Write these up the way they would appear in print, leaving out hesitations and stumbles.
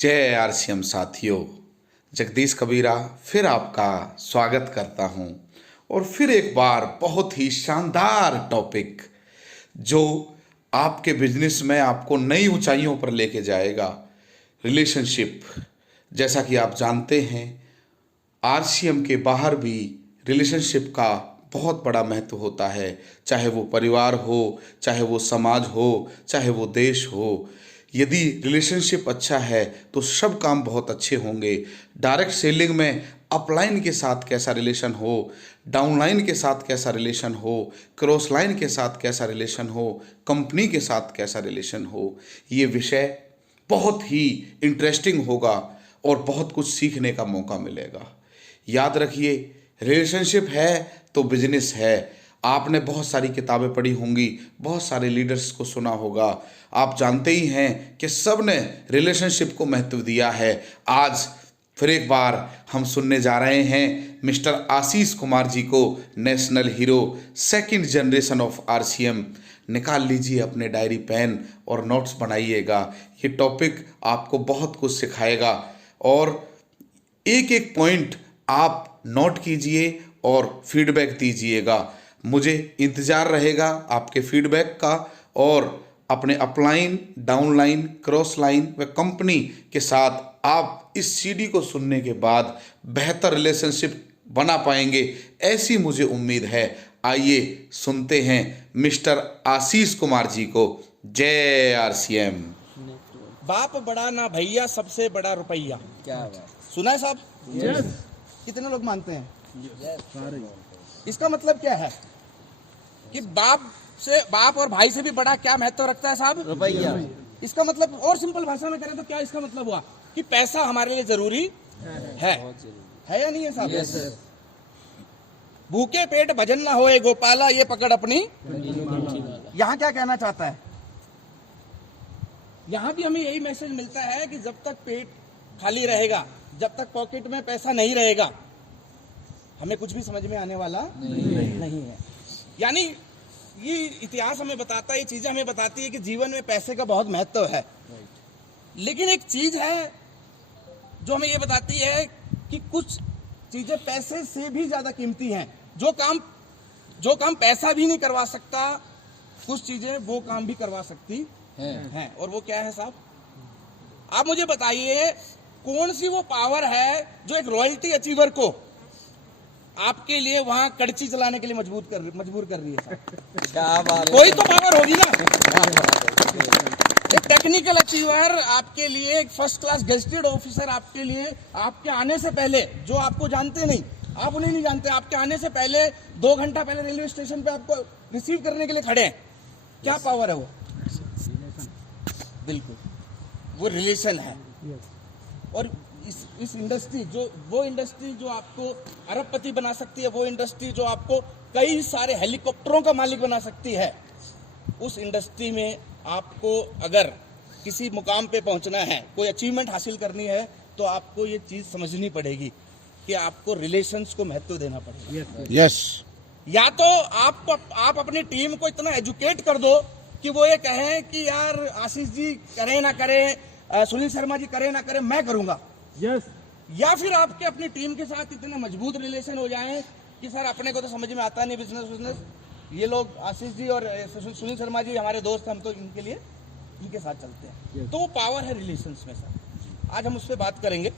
जय आरसीएम साथियों, जगदीश कबीरा फिर आपका स्वागत करता हूं और फिर एक बार बहुत ही शानदार टॉपिक जो आपके बिजनेस में आपको नई ऊंचाइयों पर लेके जाएगा। रिलेशनशिप। जैसा कि आप जानते हैं, आरसीएम के बाहर भी रिलेशनशिप का बहुत बड़ा महत्व होता है। चाहे वो परिवार हो, चाहे वो समाज हो, चाहे वो देश हो। यदि रिलेशनशिप अच्छा है तो सब काम बहुत अच्छे होंगे। डायरेक्ट सेलिंग में अपलाइन के साथ कैसा रिलेशन हो, डाउनलाइन के साथ कैसा रिलेशन हो, क्रॉस लाइन के साथ कैसा रिलेशन हो, कंपनी के साथ कैसा रिलेशन हो, ये विषय बहुत ही इंटरेस्टिंग होगा और बहुत कुछ सीखने का मौका मिलेगा। याद रखिए, रिलेशनशिप है तो बिजनेस है। आपने बहुत सारी किताबें पढ़ी होंगी, बहुत सारे लीडर्स को सुना होगा। आप जानते ही हैं कि सब ने रिलेशनशिप को महत्व दिया है। आज फिर एक बार हम सुनने जा रहे हैं मिस्टर आशीष कुमार जी को, national hero, second generation of RCM. निकाल लीजिए अपने डायरी पेन और नोट्स बनाइएगा। ये टॉपिक आपको बहुत कुछ सिखाएगा और एक एक पॉइंट आप नोट कीजिए और फीडबैक दीजिएगा। मुझे इंतज़ार रहेगा आपके फीडबैक का और अपने अपलाइन, डाउनलाइन, क्रॉस लाइन व कंपनी के साथ आप इस सीडी को सुनने के बाद बेहतर रिलेशनशिप बना पाएंगे, ऐसी मुझे उम्मीद है। आइए सुनते हैं मिस्टर आशीष कुमार जी को। जय आरसीएम। बाप बड़ा ना भैया, सबसे बड़ा रुपया। क्या बात। सुना है साहब? यस। कितने लोग मानते हैं? इसका मतलब क्या है कि बाप और भाई से भी बड़ा क्या महत्व रखता है साहब? रुपया। इसका मतलब और सिंपल भाषा में करें तो क्या इसका मतलब हुआ कि पैसा हमारे लिए जरूरी है या नहीं है साहब? यस। भूखे पेट भजन ना होए गोपाला, ये पकड़ अपनी। यहाँ क्या कहना चाहता है? यहाँ भी हमें यही मैसेज मिलता है कि जब तक पेट खाली रहेगा, जब तक पॉकेट में पैसा नहीं रहेगा, हमें कुछ भी समझ में आने वाला नहीं है। यानी ये इतिहास हमें बताता है, ये चीजें हमें बताती है कि जीवन में पैसे का बहुत महत्व है। लेकिन एक चीज है जो हमें ये बताती है कि कुछ चीजें पैसे से भी ज्यादा कीमती हैं। जो काम पैसा भी नहीं करवा सकता, कुछ चीजें वो काम भी करवा सकती हैं। और वो क्या है साहब? आप मुझे बताइए, कौन सी वो पावर है जो एक रॉयल्टी अचीवर को आपके लिए वहां कड़ची चलाने के लिए मजबूर कर रही है साहब? क्या बात। कोई तो पावर होगी ना। एक टेक्निकल अचीवर आपके लिए, एक फर्स्ट क्लास गेस्टेड ऑफिसर आपके लिए, आपके आने से पहले, जो आपको जानते नहीं, आप उन्हें नहीं जानते, आपके आने से पहले 2 घंटा पहले रेलवे स्टेशन पे आपको रिसीव करने के लिए खड़े हैं। क्या पावर है वो? बिल्कुल वो रिलेशन है। और इस इंडस्ट्री, वो इंडस्ट्री जो आपको अरबपति बना सकती है, वो इंडस्ट्री जो आपको कई सारे हेलीकॉप्टरों का मालिक बना सकती है, उस इंडस्ट्री में आपको अगर किसी मुकाम पे पहुंचना है, कोई अचीवमेंट हासिल करनी है, तो आपको ये चीज समझनी पड़ेगी कि आपको रिलेशंस को महत्व देना पड़ेगा। यस। या तो आप अपनी टीम को इतना एजुकेट कर दो कि वो ये कहें कि यार आशीष जी करें ना करें, सुनील शर्मा जी करें ना करें, मैं करूंगा। यस। या फिर आपके अपनी टीम के साथ इतने मजबूत रिलेशन हो जाएं कि सर अपने को तो समझ में आता नहीं बिजनेस, ये लोग आशीष जी और सुनील शर्मा जी हमारे दोस्त हैं, हम तो इनके साथ चलते हैं। तो वो पावर है रिलेशंस में सर। आज हम उस पर बात करेंगे।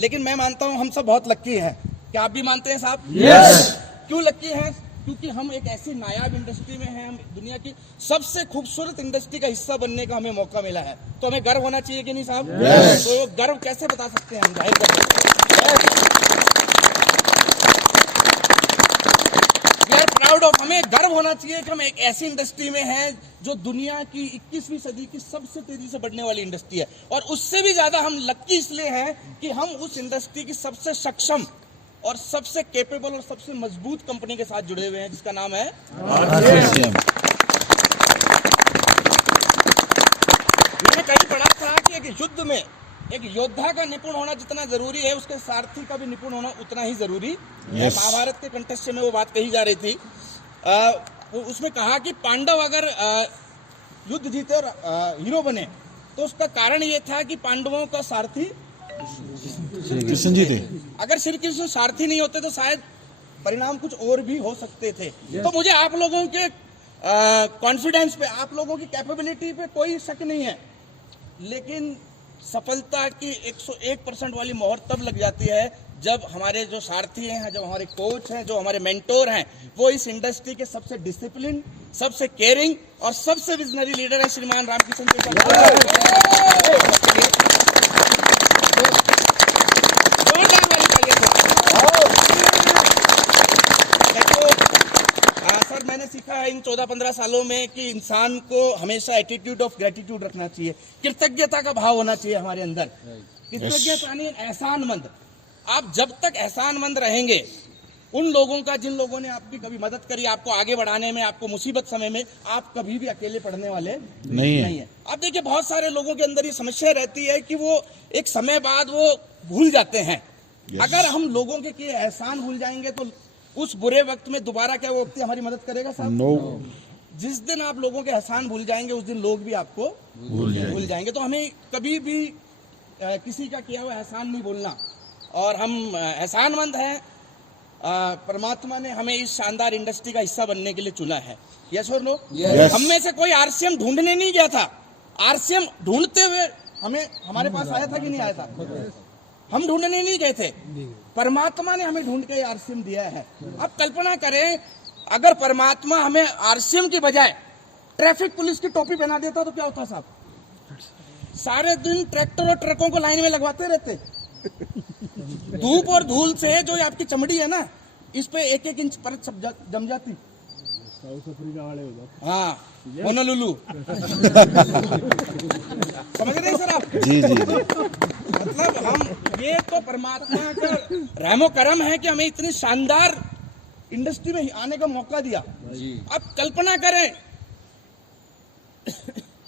लेकिन मैं मानता हूं हम सब बहुत लक्की हैं। क्या आप भी मानते हैं साहब? यस। क्यों लक्की हैं? क्योंकि हम एक ऐसी नायाब इंडस्ट्री में हैं, हम दुनिया की सबसे खूबसूरत इंडस्ट्री का हिस्सा बनने का हमें मौका मिला है। तो हमें गर्व होना चाहिए कि नहीं साहब? Yes. तो गर्व कैसे बता सकते हैं हम? जाहिर वी आर प्राउड ऑफ। हमें गर्व होना चाहिए कि हम एक ऐसी इंडस्ट्री में हैं जो दुनिया की 21वीं सदी की सबसे तेजी से बढ़ने वाली इंडस्ट्री है। और उससे भी ज्यादा हम लक्की इसलिए हैं कि हम उस इंडस्ट्री की सबसे सक्षम और सबसे कैपेबल और सबसे मजबूत कंपनी के साथ जुड़े हुए हैं, जिसका नाम है आरसीएम। मैंने कहीं पढ़ा था कि एक युद्ध में एक योद्धा का निपुण होना जितना जरूरी है, उसके सारथी का भी निपुण होना उतना ही जरूरी है। महाभारत के कंटेक्स्ट में वो बात कही जा रही थी। उसमें कहा कि पांडव अगर युद्ध जीते और हीरो बने तो उसका कारण ये था कि पांडवों का सारथी कृष्ण जी थे। अगर श्री कृष्ण सारथी नहीं होते तो शायद परिणाम कुछ और भी हो सकते थे। तो मुझे आप लोगों के कॉन्फिडेंस पे, आप लोगों की कैपेबिलिटी पे कोई शक नहीं है, लेकिन सफलता की 101% वाली मोहर तब लग जाती है जब हमारे जो सारथी हैं, जब हमारे कोच हैं, जो हमारे मेंटोर हैं, वो इस इंडस्ट्री के सबसे डिसिप्लिन, सबसे केयरिंग और सबसे विजनरी लीडर है श्रीमान रामकिशन सर, मैंने सीखा है इन 14-15 सालों में कि इंसान को हमेशा एटीट्यूड ऑफ ग्रेटिट्यूड रखना चाहिए, कृतज्ञता का भाव होना चाहिए हमारे अंदर। कृतज्ञता यानी एहसानमंद। आप जब तक एहसानमंद रहेंगे उन लोगों का, जिन लोगों ने आपकी कभी मदद करी, आपको आगे बढ़ाने में, आपको मुसीबत समय में, आप कभी भी अकेले पड़ने वाले नहीं है। आप देखिए, बहुत सारे लोगों के अंदर ये समस्या रहती है कि वो एक समय बाद वो भूल जाते हैं। अगर हम लोगों के किए एहसान भूल जाएंगे तो उस बुरे वक्त में दोबारा क्या वो व्यक्ति हमारी मदद करेगा साहब? नो। जिस दिन आप लोगों के एहसान भूल जाएंगे उस दिन लोग भी आपको भूल जाएंगे। तो हमें कभी भी किसी का किया हुआ एहसान नहीं भूलना, और हम एहसानमंद हैं। परमात्मा ने हमें इस शानदार इंडस्ट्री का हिस्सा बनने के लिए चुना है। यस और नो? हम में से कोई आरसीएम ढूंढने नहीं गया था। आरसीएम ढूंढते हुए हमारे पास आया था कि नहीं आया था? हम ढूंढने नहीं गए थे, परमात्मा ने हमें ढूंढ के आरसीएम दिया है। अब कल्पना करें, अगर परमात्मा हमें आरसीएम की बजाय ट्रैफिक पुलिस की टोपी पहना देता तो क्या होता साहब? सारे दिन ट्रैक्टर और ट्रकों को लाइन में लगवाते रहते। धूप और धूल से जो आपकी चमड़ी है ना, इस पे 1-1 इंच परत सब जम जाती। साउथ अफ्रीका वाले हो जाते। हाँ, होनोलुलु। समझ रहे हैं सर आप? जी जी। मतलब हम, ये तो परमात्मा का रहमो करम है कि हमें इतनी शानदार इंडस्ट्री में आने का मौका दिया। अब कल्पना करें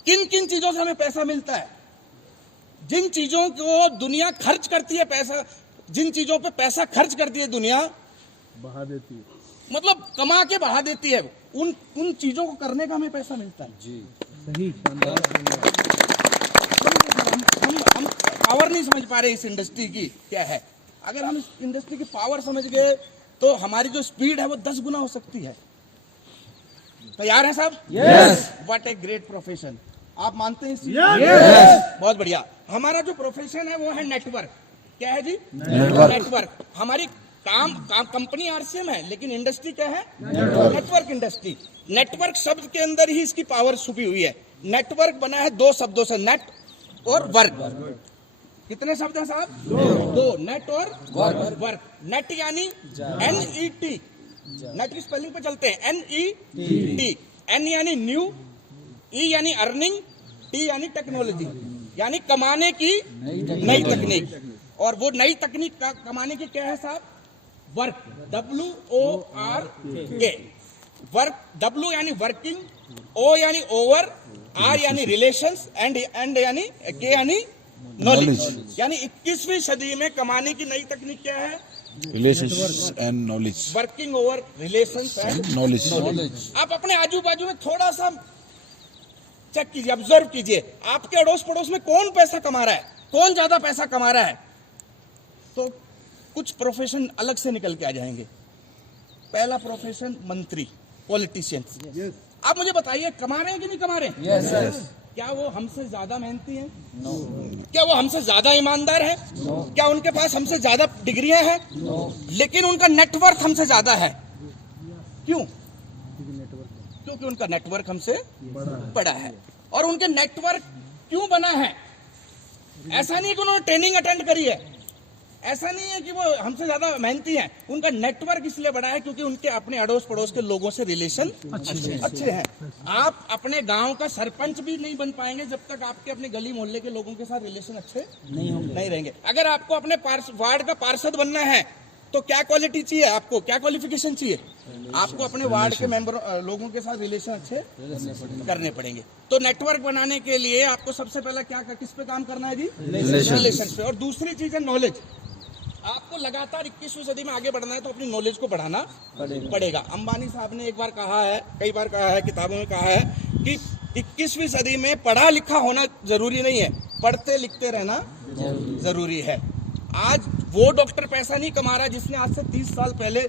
किन किन चीजों से हमें पैसा मिलता है। जिन चीजों को दुनिया खर्च करती है पैसा, जिन चीजों पे पैसा खर्च करती है दुनिया, बहा देती है, मतलब कमा के बहा देती है, उन चीजों को करने का हमें पैसा मिलता है। जी सही। हम पावर नहीं समझ पा रहे इस इंडस्ट्री की क्या है। अगर हम इस इंडस्ट्री की पावर समझ गए तो हमारी जो स्पीड है वो 10 गुना हो सकती है। तैयार है साहब? Yes. What a great profession. आप मानते हैं इस चीज? यस। बहुत बढ़िया। हमारा जो प्रोफेशन है वो है नेटवर्क। क्या है जी? नेटवर्क। हमारी कंपनी आरसीएम है, लेकिन इंडस्ट्री क्या है? Network industry. नेटवर्क शब्द के अंदर ही इसकी पावर छुपी हुई है। नेटवर्क बना है 2 शब्दों से, नेट और वर्क। कितने शब्द हैं साहब? 2। नेट और वर्क। नेट यानी NET, नेट की स्पेलिंग पे चलते हैं, NET। N यानी न्यू, E यानी अर्निंग, T यानी टेक्नोलॉजी, यानी कमाने की नई तकनीक। और वो नई तकनीक का कमाने की क्या है साहब? Work, WORK। वर्क, W यानी वर्किंग, O यानी ओवर, R यानी रिलेशंस, एंड यानी K यानी नॉलेज। यानी 21वीं सदी में कमाने की नई तकनीक क्या है? Relationship and knowledge. Working over relations and knowledge. आप अपने आजू बाजू में थोड़ा सा चेक कीजिए, ऑब्जर्व कीजिए, आपके अड़ोस पड़ोस में कौन पैसा कमा रहा है, कौन ज्यादा पैसा कमा रहा है। तो कुछ प्रोफेशन अलग से निकल के आ जाएंगे। पहला प्रोफेशन मंत्री, पॉलिटिशियंस। आप मुझे बताइए, कमा रहे हैं कि नहीं कमा रहे हैं? yes. क्या वो हमसे ज्यादा मेहनती हैं? no. क्या वो हमसे ज्यादा ईमानदार है? no. क्या उनके पास हमसे ज्यादा डिग्रियां हैं? no. लेकिन उनका नेटवर्क हमसे ज्यादा है। क्यों? क्योंकि उनका नेटवर्क हमसे बड़ा है। और उनके नेटवर्क क्यों बना है? ऐसा नहीं कि उन्होंने ट्रेनिंग अटेंड करी है, ऐसा नहीं है कि वो हमसे ज्यादा मेहनती हैं। उनका नेटवर्क इसलिए बड़ा है क्योंकि उनके अपने अड़ोस पड़ोस के लोगों से रिलेशन अच्छे हैं। आप अपने गांव का सरपंच भी नहीं बन पाएंगे जब तक आपके अपने गली मोहल्ले के लोगों के साथ रिलेशन अच्छे नहीं रहेंगे। अगर आपको अपने वार्ड का पार्षद बनना है तो क्या क्वालिटी चाहिए? आपको क्या क्वालिफिकेशन चाहिए? आपको अपने वार्ड के मेंबर लोगों के साथ रिलेशन अच्छे करने पड़ेंगे। तो नेटवर्क बनाने के लिए आपको सबसे पहला क्या किस पे काम करना है जी? रिलेशन पे। और दूसरी चीज है नॉलेज। आपको लगातार 21वीं सदी में आगे बढ़ना है तो अपनी नॉलेज को बढ़ाना पड़ेगा। अंबानी साहब ने एक बार कहा है, कई बार कहा है, किताबों में कहा है कि 21वीं सदी में पढ़ा लिखा होना जरूरी नहीं है, पढ़ते लिखते रहना जरूरी है। आज वो डॉक्टर पैसा नहीं कमा रहा जिसने आज से 30 साल पहले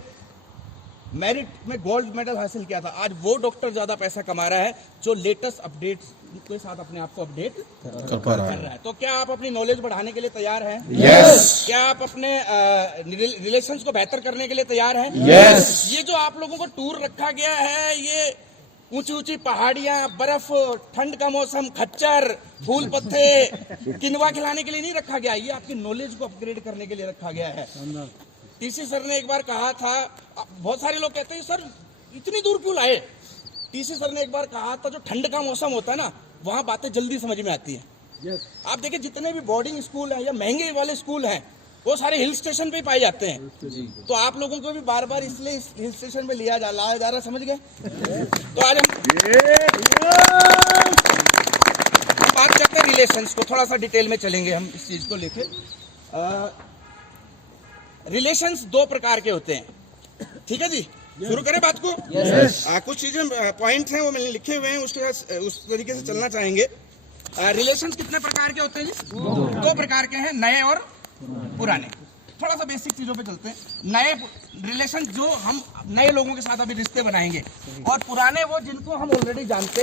मेरिट में गोल्ड मेडल हासिल किया था। आज वो डॉक्टर ज्यादा पैसा कमा रहा है जो लेटेस्ट अपडेट्स के साथ अपने आप को अपडेट कर रहा है। तो क्या आप अपनी नॉलेज बढ़ाने के लिए तैयार हैं? यस। क्या आप अपने रिलेशंस को बेहतर करने के लिए तैयार हैं? यस। ये जो आप लोगों को टूर रखा गया है, ये ऊंची ऊंची पहाड़ियां, बर्फ, ठंड का मौसम, खच्चर, फूल पत्ते, किनवा खिलाने के लिए नहीं रखा गया। ये आपकी नॉलेज को अपग्रेड करने के लिए रखा गया है। टीसी सर ने एक बार कहा था, बहुत सारे लोग कहते हैं सर इतनी दूर क्यों लाए। टीसी सर ने एक बार कहा था जो ठंड का मौसम होता है ना, वहां बातें जल्दी समझ में आती है। आप देखिए जितने भी बोर्डिंग स्कूल हैं या महंगे वाले स्कूल हैं, वो सारे हिल स्टेशन पे ही पाए जाते हैं। तो आप लोगों को भी बार बार इसलिए हिल स्टेशन पे लाया जा रहा, समझ गए? तो आज हम बात करते हैं रिलेशंस को, थोड़ा सा डिटेल में चलेंगे हम इस चीज को लेके। रिलेशंस दो प्रकार के होते हैं, ठीक है जी? शुरू करें बात को? कुछ चीजें पॉइंट्स हैं वो मैंने लिखे हुए हैं, उसके साथ उस तरीके से चलना चाहेंगे। रिलेशंस कितने प्रकार के होते हैं जी? दो प्रकार के हैं, नए और पुराने। थोड़ा सा बेसिक चीजों पे चलते हैं। नए रिलेशन जो हम नए लोगों के साथ अभी रिश्ते बनाएंगे, और पुराने वो जिनको हम ऑलरेडी जानते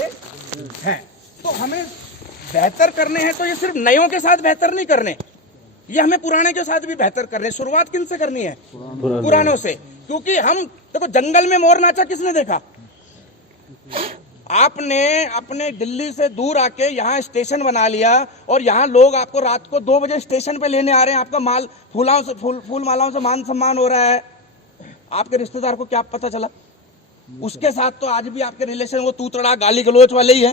हैं। तो हमें बेहतर करने हैं तो ये सिर्फ नयों के साथ बेहतर नहीं करने, ये हमें पुराने के साथ भी बेहतर करने। शुरुआत किन से करनी है? पुरानों से। क्योंकि हम देखो, जंगल में मोर नाचा किसने देखा? आपने अपने दिल्ली से दूर आके यहाँ स्टेशन बना लिया, और यहाँ लोग आपको रात को 2 बजे स्टेशन पे लेने आ रहे हैं। आपका माल फूल मालाओं से मान सम्मान हो रहा है। आपके रिश्तेदार को क्या पता चला? उसके साथ तो आज भी आपके रिलेशन वो तू तड़ा गाली गलोच वाले ही है।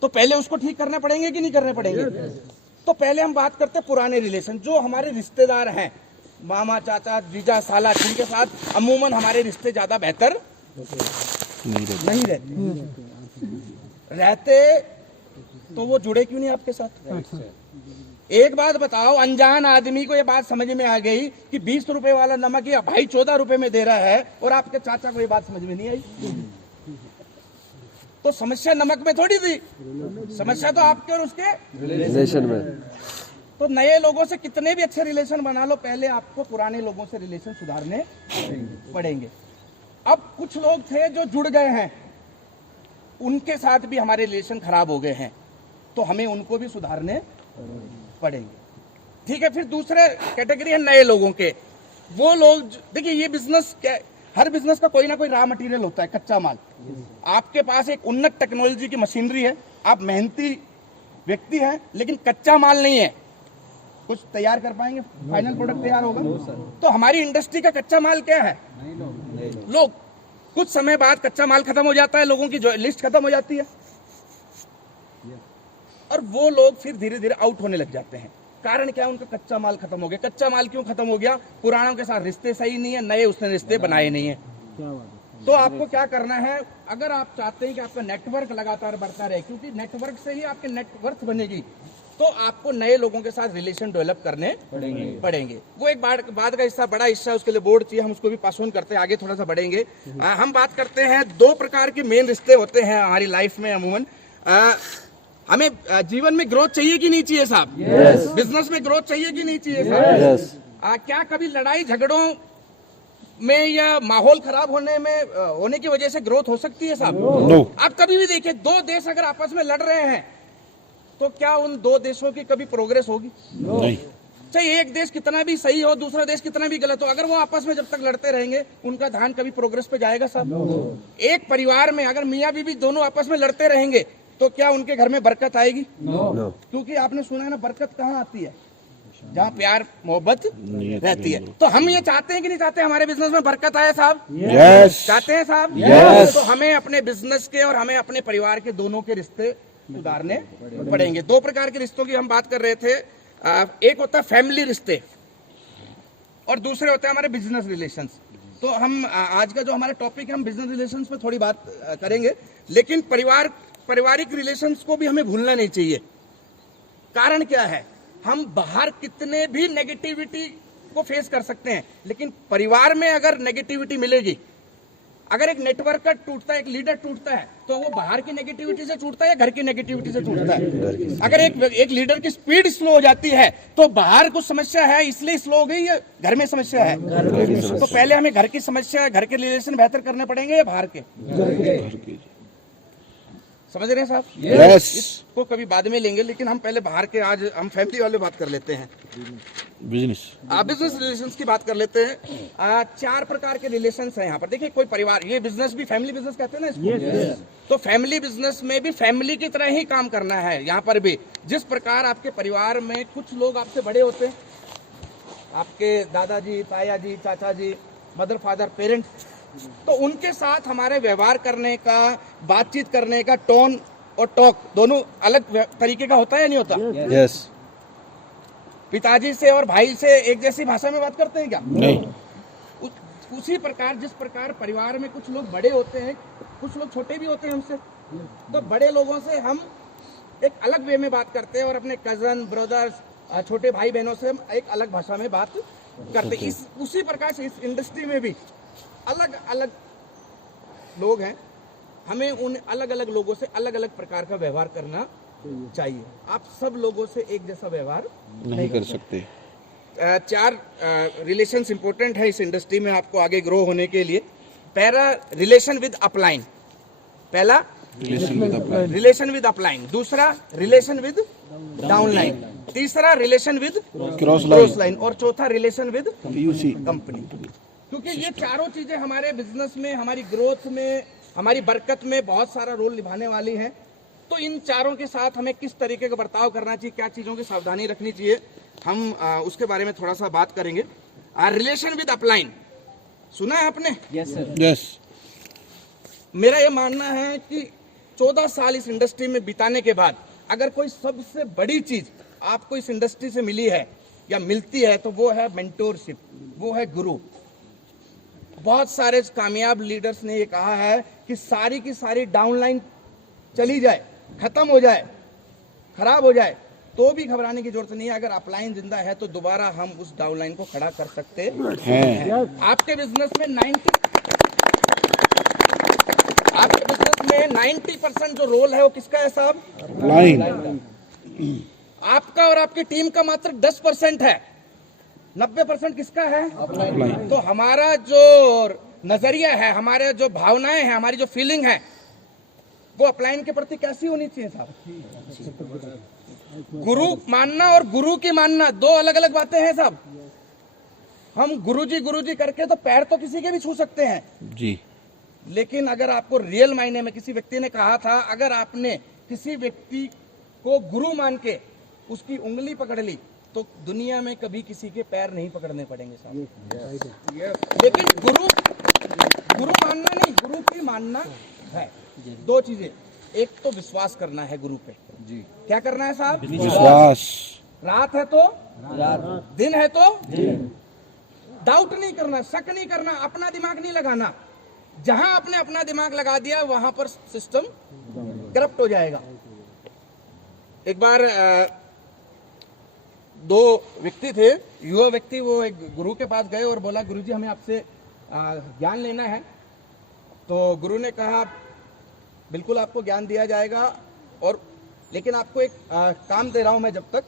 तो पहले उसको ठीक करने पड़ेंगे कि नहीं करने पड़ेंगे? तो पहले हम बात करते हैं पुराने रिलेशन, जो हमारे रिश्तेदार हैं, मामा, चाचा, जीजा, साला, जिनके साथ अमूमन हमारे रिश्ते ज्यादा बेहतर नहीं रहते तो वो जुड़े क्यों नहीं आपके साथ? एक बात बताओ, अनजान आदमी को ये बात समझ में आ गई कि 20 रुपए वाला नमक ये भाई 14 रुपए में दे रहा है, और आपके चाचा को ये बात समझ में नहीं आई। तो समस्या नमक में थोड़ी थी, समस्या तो आपके और उसके रिलेशन में। तो नए लोगों से कितने भी अच्छे रिलेशन बना लो, पहले आपको पुराने लोगों से रिलेशन सुधारने पड़ेंगे। अब कुछ लोग थे जो जुड़ गए हैं, उनके साथ भी हमारे रिलेशन खराब हो गए हैं, तो हमें उनको भी सुधारने पड़ेंगे, ठीक है? फिर दूसरे कैटेगरी है नए लोगों के। वो लोग देखिए, ये बिजनेस क्या, हर बिजनेस का कोई ना कोई रॉ मटेरियल होता है, कच्चा माल। आपके पास एक उन्नत टेक्नोलॉजी की मशीनरी है, आप मेहनती व्यक्ति हैं, लेकिन कच्चा माल नहीं है, कुछ तैयार कर पाएंगे, फाइनल प्रोडक्ट तैयार होगा? तो हमारी इंडस्ट्री का कच्चा माल क्या है? लोग। कुछ समय बाद कच्चा माल खत्म हो जाता है, लोगों की जो लिस्ट खत्म हो जाती है, और वो लोग फिर धीरे धीरे आउट होने लग जाते हैं। कारण क्या है? उनका कच्चा माल खत्म हो गया। कच्चा माल क्यों खत्म हो गया? पुरानों के साथ रिश्ते सही नहीं है, नए उसने रिश्ते बनाए नहीं है। तो आपको क्या करना है, अगर आप चाहते हैं कि आपका नेटवर्क लगातार बढ़ता रहे, क्योंकि नेटवर्क से ही आपके नेटवर्थ बनेगी, तो आपको नए लोगों के साथ रिलेशन डेवलप करने पड़ेंगे। वो एक बाद का हिस्सा, बड़ा हिस्सा, उसके लिए बोर्ड चाहिए, हम उसको भी पास ऑन करते हैं, आगे थोड़ा सा बढ़ेंगे। हम बात करते हैं 2 प्रकार के मेन रिश्ते होते हैं हमारी लाइफ में अमूमन। हमें जीवन में ग्रोथ चाहिए कि नहीं चाहिए साहब? बिजनेस में ग्रोथ चाहिए कि नहीं चाहिए साहब? क्या कभी लड़ाई झगड़ों में या माहौल खराब होने की वजह से ग्रोथ हो सकती है साहब? No. आप कभी भी देखिए, 2 देश अगर आपस में लड़ रहे हैं, तो क्या उन 2 देशों की कभी प्रोग्रेस होगी? नहीं। चाहे एक देश कितना भी सही हो, दूसरा देश कितना भी गलत हो, अगर वो आपस में जब तक लड़ते रहेंगे, उनका ध्यान कभी प्रोग्रेस पे जाएगा साहब? एक परिवार में अगर मियाँ बीवी दोनों आपस में लड़ते रहेंगे, तो क्या उनके घर में बरकत आएगी? क्योंकि आपने सुना है ना, बरकत कहाँ आती है? जहाँ प्यार मोहब्बत रहती है। तो हम ये चाहते हैं कि नहीं चाहते हमारे बिजनेस में बरकत आए साहब? Yes. चाहते हैं साहब? Yes. तो हमें अपने बिजनेस के और हमें अपने परिवार के दोनों के रिश्ते सुधारने पड़ेंगे। 2 प्रकार के रिश्तों की हम बात कर रहे थे। एक होता है फैमिली रिश्ते, और दूसरे होते हैं हमारे बिजनेस रिलेशंस। तो हम आज का जो हमारा टॉपिक है, हम बिजनेस रिलेशंस पे थोड़ी बात करेंगे, लेकिन पारिवारिक रिलेशंस को भी हमें भूलना नहीं चाहिए। कारण क्या है? हम बाहर कितने भी नेगेटिविटी को फेस कर सकते हैं, लेकिन परिवार में अगर नेगेटिविटी मिलेगी, अगर एक नेटवर्क का टूटता है, एक लीडर टूटता है, तो वो बाहर की नेगेटिविटी से टूटता है या घर की नेगेटिविटी से टूटता है? अगर एक लीडर की स्पीड स्लो हो जाती है तो बाहर कुछ समस्या है इसलिए स्लो हो गई, या घर में समस्या है? तो पहले हमें घर की समस्या, घर के रिलेशन बेहतर करने पड़ेंगे या बाहर के? समझ रहे हैं साहब? Yes. इसको कभी बाद में लेंगे, लेकिन हम पहले बाहर के, आज हम फैमिली वाले बात कर लेते हैं। बिजनेस बिजनेस रिलेशंस की बात कर लेते हैं। 4 प्रकार के रिलेशंस हैं यहाँ पर। देखिए, कोई परिवार, ये बिजनेस भी फैमिली बिजनेस कहते हैं ना इसको। तो फैमिली बिजनेस में भी फैमिली की तरह ही काम करना है। यहाँ पर भी जिस प्रकार आपके परिवार में कुछ लोग आपसे बड़े होते हैं, आपके दादाजी, ताया जी, चाचा जी, मदर फादर, पेरेंट्स, तो उनके साथ हमारे व्यवहार करने का, बातचीत करने का टोन और टॉक दोनों अलग तरीके का होता है या नहीं होता? यस पिताजी से और भाई से एक जैसी भाषा में बात करते हैं क्या? नहीं। उसी प्रकार, जिस प्रकार परिवार में कुछ लोग बड़े होते हैं, कुछ लोग छोटे भी होते हैं हमसे, तो बड़े लोगों से हम एक अलग वे में बात करते हैं और अपने कजन, ब्रदर्स, छोटे भाई बहनों से हम एक अलग भाषा में बात करते हैं। उसी प्रकार से इस इंडस्ट्री में भी अलग अलग लोग हैं, हमें उन अलग अलग लोगों से अलग अलग प्रकार का व्यवहार करना चाहिए। आप सब लोगों से एक जैसा व्यवहार नहीं कर सकते। 4 रिलेशंस इंपॉर्टेंट है इस इंडस्ट्री में आपको आगे ग्रो होने के लिए। पहला, रिलेशन विद अपलाइन। पहला, रिलेशन विद अपलाइन। दूसरा, रिलेशन विद डाउनलाइन। तीसरा, रिलेशन विद क्रॉस लाइन। और चौथा, रिलेशन विद पीयूसी कंपनी। क्योंकि ये चारों चीजें हमारे बिजनेस में, हमारी ग्रोथ में, हमारी बरकत में बहुत सारा रोल निभाने वाली हैं। तो इन चारों के साथ हमें किस तरीके का बर्ताव करना चाहिए, क्या चीजों की सावधानी रखनी चाहिए, हम उसके बारे में थोड़ा सा बात करेंगे। रिलेशन विद अपलाइन सुना है आपने? Yes sir. यस। मेरा ये मानना है कि 14 साल इस इंडस्ट्री में बिताने के बाद अगर कोई सबसे बड़ी चीज आपको इस इंडस्ट्री से मिली है या मिलती है तो वो है मेंटोरशिप, वो है गुरु। बहुत सारे कामयाब लीडर्स ने ये कहा है कि सारी की सारी डाउनलाइन चली जाए, खत्म हो जाए, खराब हो जाए, तो भी घबराने की जरूरत नहीं है। अगर अपलाइन जिंदा है तो दोबारा हम उस डाउनलाइन को खड़ा कर सकते हैं। आपके बिजनेस में 90% जो रोल है वो किसका है साहब? अपलाइन। आपका और आपकी टीम का मात्र 10% है। 90% किसका है? अपलाइन। तो हमारा जो नजरिया है, हमारे जो भावनाएं हैं, हमारी जो फीलिंग है, वो अपलाइन के प्रति कैसी होनी चाहिए साहब? गुरु मानना और गुरु की मानना दो अलग अलग बातें हैं साहब। हम गुरुजी करके तो पैर तो किसी के भी छू सकते हैं जी, लेकिन अगर आपको रियल मायने में, किसी व्यक्ति ने कहा था, अगर आपने किसी व्यक्ति को गुरु मान के उसकी उंगली पकड़ ली तो दुनिया में कभी किसी के पैर नहीं पकड़ने पड़ेंगे साहब। लेकिन गुरु मानना नहीं, गुरु की मानना है। 2 चीजें, एक तो विश्वास करना है गुरु पे। जी, क्या करना है साहब? विश्वास। रात है तो रात, दिन है तो दिन। डाउट नहीं करना, शक नहीं करना, अपना दिमाग नहीं लगाना। जहां आपने अपना दिमाग लगा दिया वहां पर सिस्टम करप्ट हो जाएगा। एक बार 2 व्यक्ति थे, युवा व्यक्ति, वो एक गुरु के पास गए और बोला, गुरुजी हमें आपसे ज्ञान लेना है। तो गुरु ने कहा, बिल्कुल आपको ज्ञान दिया जाएगा, और लेकिन आपको एक काम दे रहा हूं मैं, जब तक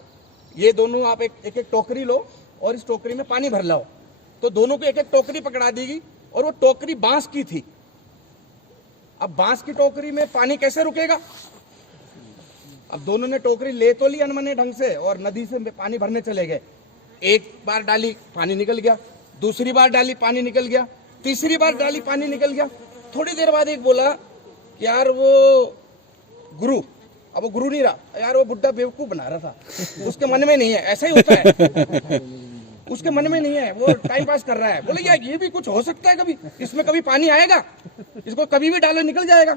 ये दोनों आप एक टोकरी लो और इस टोकरी में पानी भर लाओ। तो दोनों को एक टोकरी पकड़ा दी और वो टोकरी बांस की थी। अब बांस की टोकरी में पानी कैसे रुकेगा? अब दोनों ने टोकरी ले तो ली अनमने ढंग से और नदी से पानी भरने चले गए। एक बार डाली, पानी निकल गया, दूसरी बार डाली, पानी निकल गया, तीसरी बार डाली, पानी निकल गया। थोड़ी देर बाद एक बोला, यार वो गुरु, अब वो गुरु नहीं रहा यार, वो बुड्ढा बेवकूफ बना रहा था, उसके मन में नहीं है। ऐसा ही होता है, उसके मन में नहीं है, वो टाइम पास कर रहा है। बोले यार ये भी कुछ हो सकता है, कभी इसमें कभी पानी आएगा, इसको कभी भी डालो निकल जाएगा।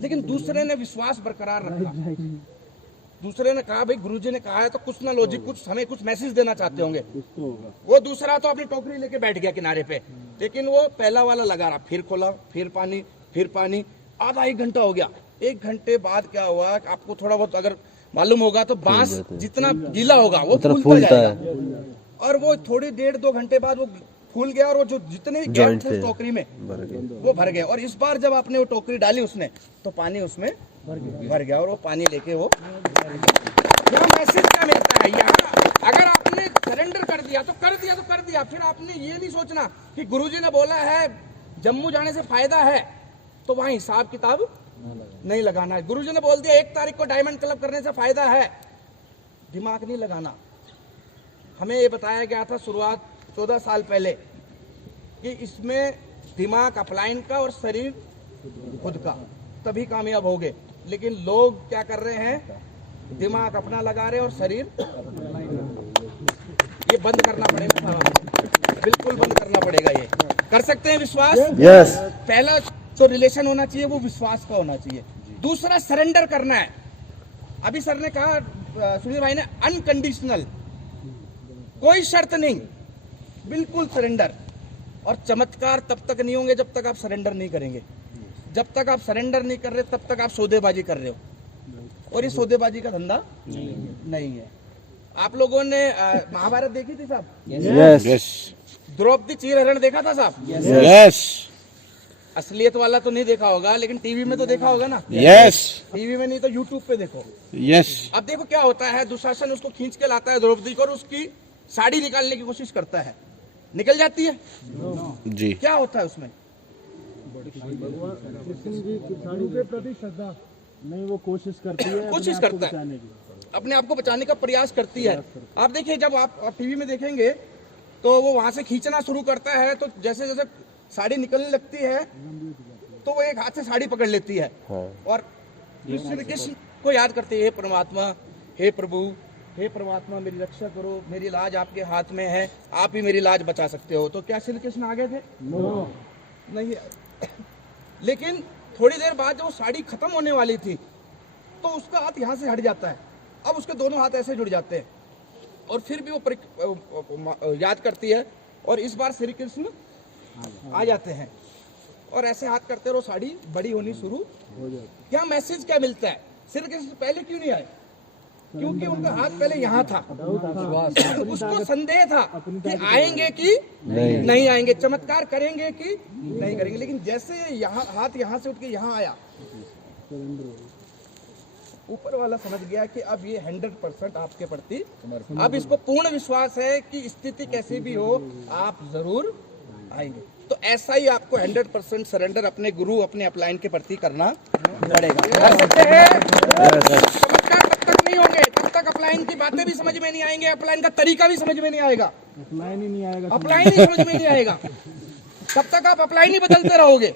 लेकिन दूसरे ने विश्वास बरकरार रखा। दूसरे ने कहा, भाई गुरुजी ने कहा है तो कुछ ना लॉजिक, कुछ हमें कुछ मैसेज देना चाहते होंगे। वो दूसरा तो अपनी टोकरी लेके बैठ गया किनारे पे, लेकिन वो पहला वाला लगा रहा, फिर खोला, फिर पानी, आधा 1 घंटा हो गया। 1 घंटे बाद क्या हुआ, आपको थोड़ा बहुत अगर मालूम होगा तो बांस जितना गीला होगा वो फूलता जाएगा, और वो थोड़ी 1.5-2 घंटे बाद वो फूल गया और वो जो जितने भी गैप थे उस टोकरी में वो भर गए। और इस बार जब आपने वो टोकरी डाली उसने तो पानी उसमें भर गया और वो पानी लेके वो यहाँ मैसेज क्या मिलता है? यहाँ अगर आपने सरेंडर कर दिया तो कर दिया तो कर दिया। फिर आपने ये नहीं सोचना कि गुरुजी ने बोला है जम्मू जाने से फायदा है तो वहां हिसाब किताब नहीं लगाना है। गुरुजी ने बोल दिया 1 तारीख को डायमंड क्लब करने से फायदा है, दिमाग नहीं लगाना। हमें ये बताया गया था शुरुआत 14 साल पहले कि इसमें दिमाग अपलाइन का और शरीर खुद का, तभी कामयाब हो गए। लेकिन लोग क्या कर रहे हैं, दिमाग अपना लगा रहे और शरीर, ये बंद करना पड़ेगा, बिल्कुल बंद करना पड़ेगा। ये कर सकते हैं विश्वास? यस। पहला जो रिलेशन होना चाहिए वो विश्वास का होना चाहिए। दूसरा सरेंडर करना है। अभी सर ने कहा, सुनील भाई ने, अनकंडीशनल, कोई शर्त नहीं, बिल्कुल सरेंडर। और चमत्कार तब तक नहीं होंगे जब तक आप सरेंडर नहीं करेंगे। जब तक आप सरेंडर नहीं कर रहे तब तक आप सौदेबाजी कर रहे हो, और ये सौदेबाजी का धंधा नहीं है। आप लोगों ने महाभारत देखी थी साहब? यस यस द्रौपदी चीरहरण देखा था साहब? यस असलियत वाला तो नहीं देखा होगा, लेकिन टीवी में तो देखा होगा ना। यस टीवी में नहीं तो यूट्यूब पे देखो। यस अब देखो क्या होता है, दुशासन उसको खींच के लाता है द्रौपदी को और उसकी साड़ी निकालने की कोशिश करता है, निकल जाती है। जी। क्या होता है उसमें? नहीं, वो कोशिश करती है, कोशिश करता है, अपने आप को बचाने का प्रयास करती है। आप देखिए, जब आप टीवी में देखेंगे तो वो वहां से खींचना शुरू करता है, तो जैसे जैसे साड़ी निकलने लगती है तो वो एक हाथ से साड़ी पकड़ लेती है और श्री कृष्ण को याद करते हैं, हे परमात्मा, हे प्रभु, हे परमात्मा मेरी रक्षा करो, मेरी लाज आपके हाथ में है, आप ही मेरी लाज बचा सकते हो। तो क्या श्री कृष्ण आ गए थे? नहीं। लेकिन थोड़ी देर बाद जब वो साड़ी खत्म होने वाली थी तो उसका हाथ यहाँ से हट जाता है, अब उसके दोनों हाथ ऐसे जुड़ जाते हैं और फिर भी वो याद करती है और इस बार श्री कृष्ण आ जाते हैं और ऐसे हाथ करते रहो, साड़ी बड़ी होनी शुरू हो जाती है। क्या मैसेज क्या मिलता है? श्री कृष्ण पहले क्यों नहीं आए? क्योंकि उनका हाथ पहले यहाँ था, उसको संदेह था कि आएंगे कि नहीं आएंगे, चमत्कार करेंगे कि नहीं करेंगे। लेकिन जैसे यहाँ हाथ यहाँ से उठ के यहाँ आया, ऊपर वाला समझ गया कि अब ये 100% आपके प्रति, अब इसको पूर्ण विश्वास है कि स्थिति कैसी भी हो आप जरूर आएंगे। तो ऐसा ही आपको 100% सरेंडर अपने गुरु, अपने अपलाइन के प्रति करना पड़ेगा। कर सकते हैं? चमत्कार तब तक नहीं होंगे तब तक अपलाइन की बातें भी समझ में नहीं आएंगे, अपलाइन का तरीका भी समझ में नहीं आएगा, अपलाइन ही नहीं आएगा, अपलाइन ही समझ में नहीं आएगा। तब तक आप अपलाइन ही बदलते रहोगे।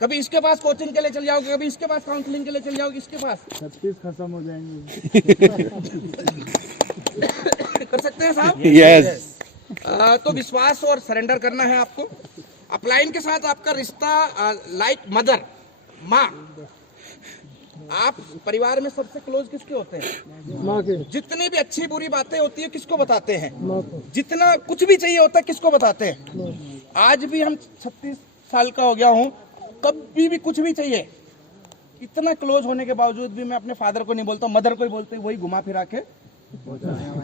कभी इसके पास कोचिंग के लिए चल जाओगे, कभी इसके पास काउंसलिंग के लिए चल जाओगे, इसके पास 36 खत्म हो जाएंगे। कर सकते हैं साहब? यस। तो विश्वास और सरेंडर करना है आपको। अपलाइन के साथ आपका रिश्ता लाइक मदर, माँ। आप परिवार में सबसे क्लोज किसके होते हैं? माँ के। जितनी भी अच्छी बुरी बातें होती है किसको बताते हैं? जितना कुछ भी चाहिए होता है किसको बताते हैं? आज भी हम 36 साल का हो गया हूँ, कभी भी कुछ भी चाहिए, इतना क्लोज होने के बावजूद भी मैं अपने फादर को नहीं बोलता, मदर को ही बोलते, वही घुमा फिरा के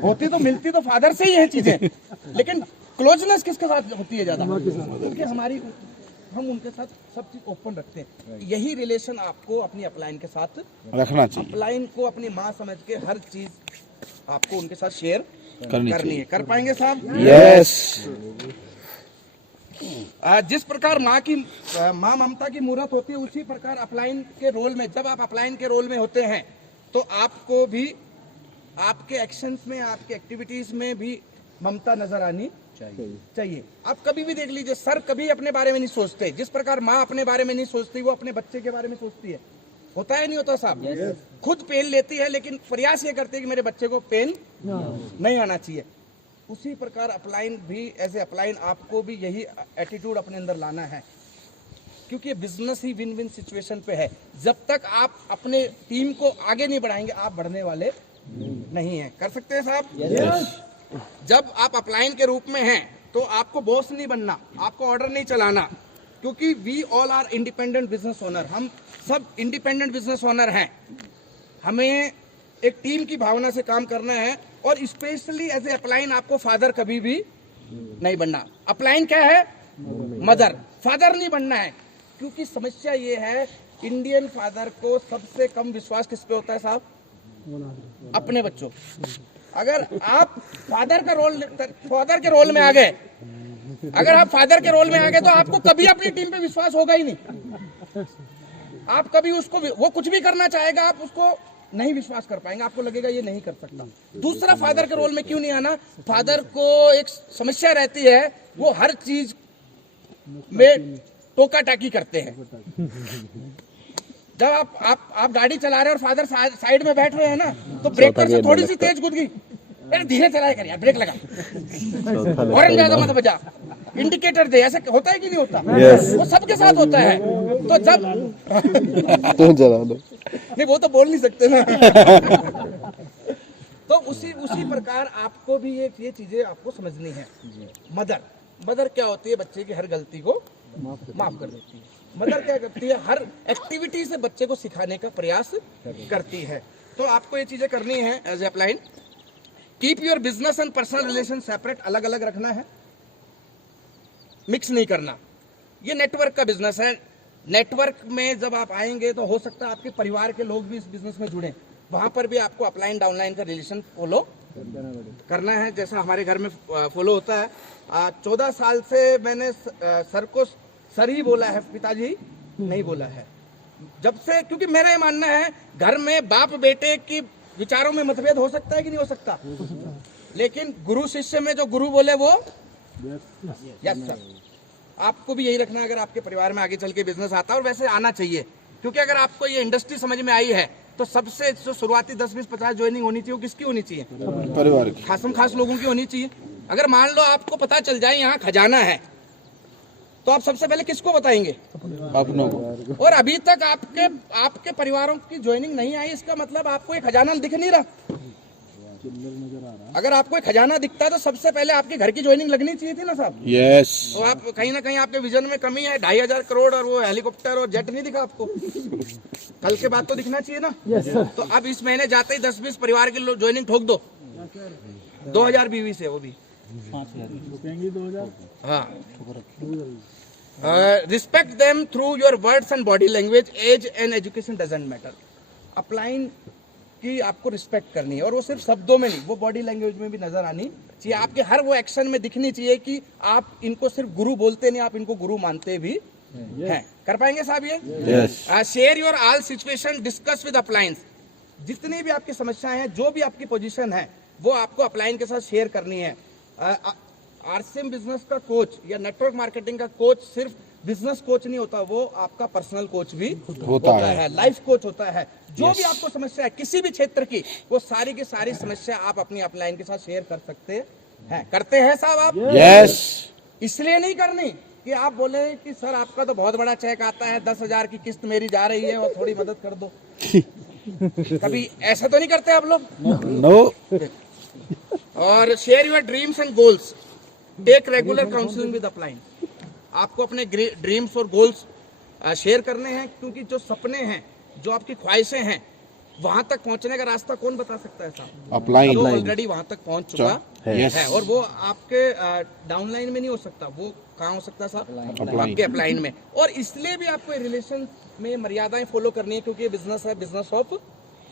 होती तो मिलती तो फादर से ही है चीजें, लेकिन क्लोजनेस किसके साथ होती है ज्यादा? क्योंकि हमारी, हम उनके साथ सब चीज ओपन रखते हैं। यही रिलेशन आपको अपनी अपलाइन के साथ रखना चाहिए। अपलाइन को अपनी माँ समझ के हर चीज आपको उनके साथ शेयर करनी करनी है। कर पाएंगे साहब? यस। जिस प्रकार माँ ममता की मूर्त होती है, उसी प्रकार अपलाइन के रोल में, जब आप अपलाइन के रोल में होते हैं तो आपको भी आपके एक्शंस में, आपके एक्टिविटीज में भी ममता नजर आनी चाहिए। आप कभी भी देख लीजिए, सर कभी अपने बारे में नहीं सोचते, जिस प्रकार माँ अपने बारे में नहीं सोचती वो अपने बच्चे के बारे में सोचती है। होता है नहीं होता साहब? खुद पेन लेती है लेकिन प्रयास ये करती है कि मेरे बच्चे को पेन नहीं आना चाहिए। उसी प्रकार अपलाइन भी, एज ए अपलाइन आपको भी यही एटीट्यूड अपने अंदर लाना है, क्योंकि बिजनेस ही विन विन सिचुएशन पे है। जब तक आप अपने टीम को आगे नहीं बढ़ाएंगे आप बढ़ने वाले नहीं हैं। कर सकते हैं साहब? जब आप अपलाइन के रूप में हैं तो आपको बॉस नहीं बनना, आपको ऑर्डर नहीं चलाना, क्योंकि we all are independent business owner. हम सब इंडिपेंडेंट बिजनेस ओनर हैं। हमें एक टीम की भावना से काम करना है, और स्पेशली एज ए अपलाइन आपको फादर कभी भी नहीं बनना। अपलाइन क्या है? मदर। फादर नहीं बनना है, क्योंकि समस्या ये है इंडियन फादर को सबसे कम विश्वास किस पे होता है साहब? अपने बच्चों। अगर आप फादर के रोल में आ गए, अगर आप फादर के रोल में आ गए तो आपको कभी अपनी टीम पे विश्वास होगा ही नहीं। आप कभी उसको, वो कुछ भी करना चाहेगा, आप उसको नहीं विश्वास कर पाएंगे, आपको लगेगा ये नहीं कर सकता। दूसरा, फादर के रोल में क्यों नहीं आना? फादर को एक समस्या रहती है, वो हर चीज में टोका टाकी करते हैं। जब आप गाड़ी चला रहे हैं और फादर साइड में बैठ रहे हैं ना, तो ब्रेकर से थोड़ी सी तेज कूद गई, अरे धीरे चलाया कर यार, ब्रेक लगा, हॉर्न ज्यादा मत बजा, इंडिकेटर दे, ऐसे होता है कि नहीं होता? वो सबके साथ होता है। तो जब तो जला दो। नहीं, वो तो बोल नहीं सकते ना। तो उसी प्रकार आपको भी ये चीजें आपको समझनी है। मदर क्या होती है? बच्चे की हर गलती को माफ कर देती है। मदर क्या करती है? हर एक्टिविटी से बच्चे को सिखाने का प्रयास करती है। तो आपको ये चीजें करनी है as a upline. Keep your business and personal relation separate, अलग अलग रखना है, मिक्स नहीं करना। ये नेटवर्क का बिजनेस है। नेटवर्क में जब आप आएंगे तो हो सकता है आपके परिवार के लोग भी इस बिजनेस में जुड़े, वहां पर भी आपको अपलाइन डाउनलाइन का रिलेशन फॉलो करना है, जैसा हमारे घर में फॉलो होता है। 14 साल से मैंने सर को सर ही बोला है, पिताजी नहीं बोला है। जब से, क्योंकि मेरा ये मानना है घर में बाप बेटे की विचारों में मतभेद हो सकता है कि नहीं हो सकता, लेकिन गुरु शिष्य में जो गुरु बोले वो यस सर। आपको भी यही रखना है अगर आपके परिवार में आगे चल के बिजनेस आता है, और वैसे आना चाहिए, क्योंकि अगर आपको ये इंडस्ट्री समझ में आई है तो सबसे जो शुरुआती 10, 20, 50 ज्वाइनिंग होनी चाहिए वो किसकी होनी चाहिए? परिवार की, खासम खास लोगों की होनी चाहिए। अगर मान लो आपको पता चल जाए यहाँ खजाना है, तो आप सबसे पहले किसको बताएंगे? अपनों को। और अभी तक आपके परिवारों की ज्वाइनिंग नहीं आई, इसका मतलब आपको एक खजाना दिख नहीं रहा। अगर आपको एक खजाना दिखता है तो सबसे पहले आपके घर की ज्वाइनिंग लगनी चाहिए थी ना साहब। यस। तो आप कहीं ना कहीं आपके विजन में कमी है। 2,500 करोड़ और वो हेलीकॉप्टर और जेट नहीं दिखा आपको, कल के बाद तो दिखना चाहिए ना। तो अब इस महीने जाते ही 10-20 परिवार की ज्वाइनिंग ठोक दो। 2,000 बीवी से, वो भी 2,000। हाँ। Respect them through your words and body language, age and education doesn't matter. Upline की आपको रिस्पेक्ट करनी है, और वो सिर्फ शब्दों में नहीं, वो बॉडी लैंग्वेज में भी नजर आनी चाहिए। आपके हर वो एक्शन में दिखनी चाहिए कि आप इनको सिर्फ गुरु बोलते नहीं, आप इनको गुरु मानते भी हैं। कर पाएंगे साहब ये? Share your all situation, discuss with uplines. जितनी भी आपकी समस्याएं हैं, जो भी आपकी पोजीशन है, वो आपको अपलाइन के साथ शेयर करनी है। आरसीएम बिजनेस का कोच या नेटवर्क मार्केटिंग का कोच सिर्फ बिजनेस कोच नहीं होता, वो आपका पर्सनल कोच भी होता है, लाइफ कोच होता है। जो भी आपको समस्या है किसी भी क्षेत्र की, वो सारी की सारी समस्या आप अपनी अपलाइन के साथ शेयर कर सकते हैं। करते हैं साहब आप? यस। इसलिए नहीं करनी कि आप बोले कि सर आपका तो बहुत बड़ा चेक आता है, 10,000 की किस्त मेरी जा रही है और थोड़ी मदद कर दो। कभी ऐसा तो नहीं करते आप लोग? नो। और share your dreams and goals, take regular counselling with upline. आपको अपने ड्रीम्स और गोल्स शेयर करने हैं, क्योंकि जो सपने हैं, जो आपकी ख्वाहिशें हैं, वहां तक पहुंचने का रास्ता कौन बता सकता है साहब? अपलाइन। जो ऑलरेडी वहां तक पहुंच चुका है, और वो आपके डाउनलाइन में नहीं हो सकता। वो कहाँ हो सकता है साहब? आपके अपलाइन में। और इसलिए भी आपको रिलेशन में मर्यादाएं फॉलो करनी है, क्योंकि ये बिजनेस है, बिजनेस ऑफ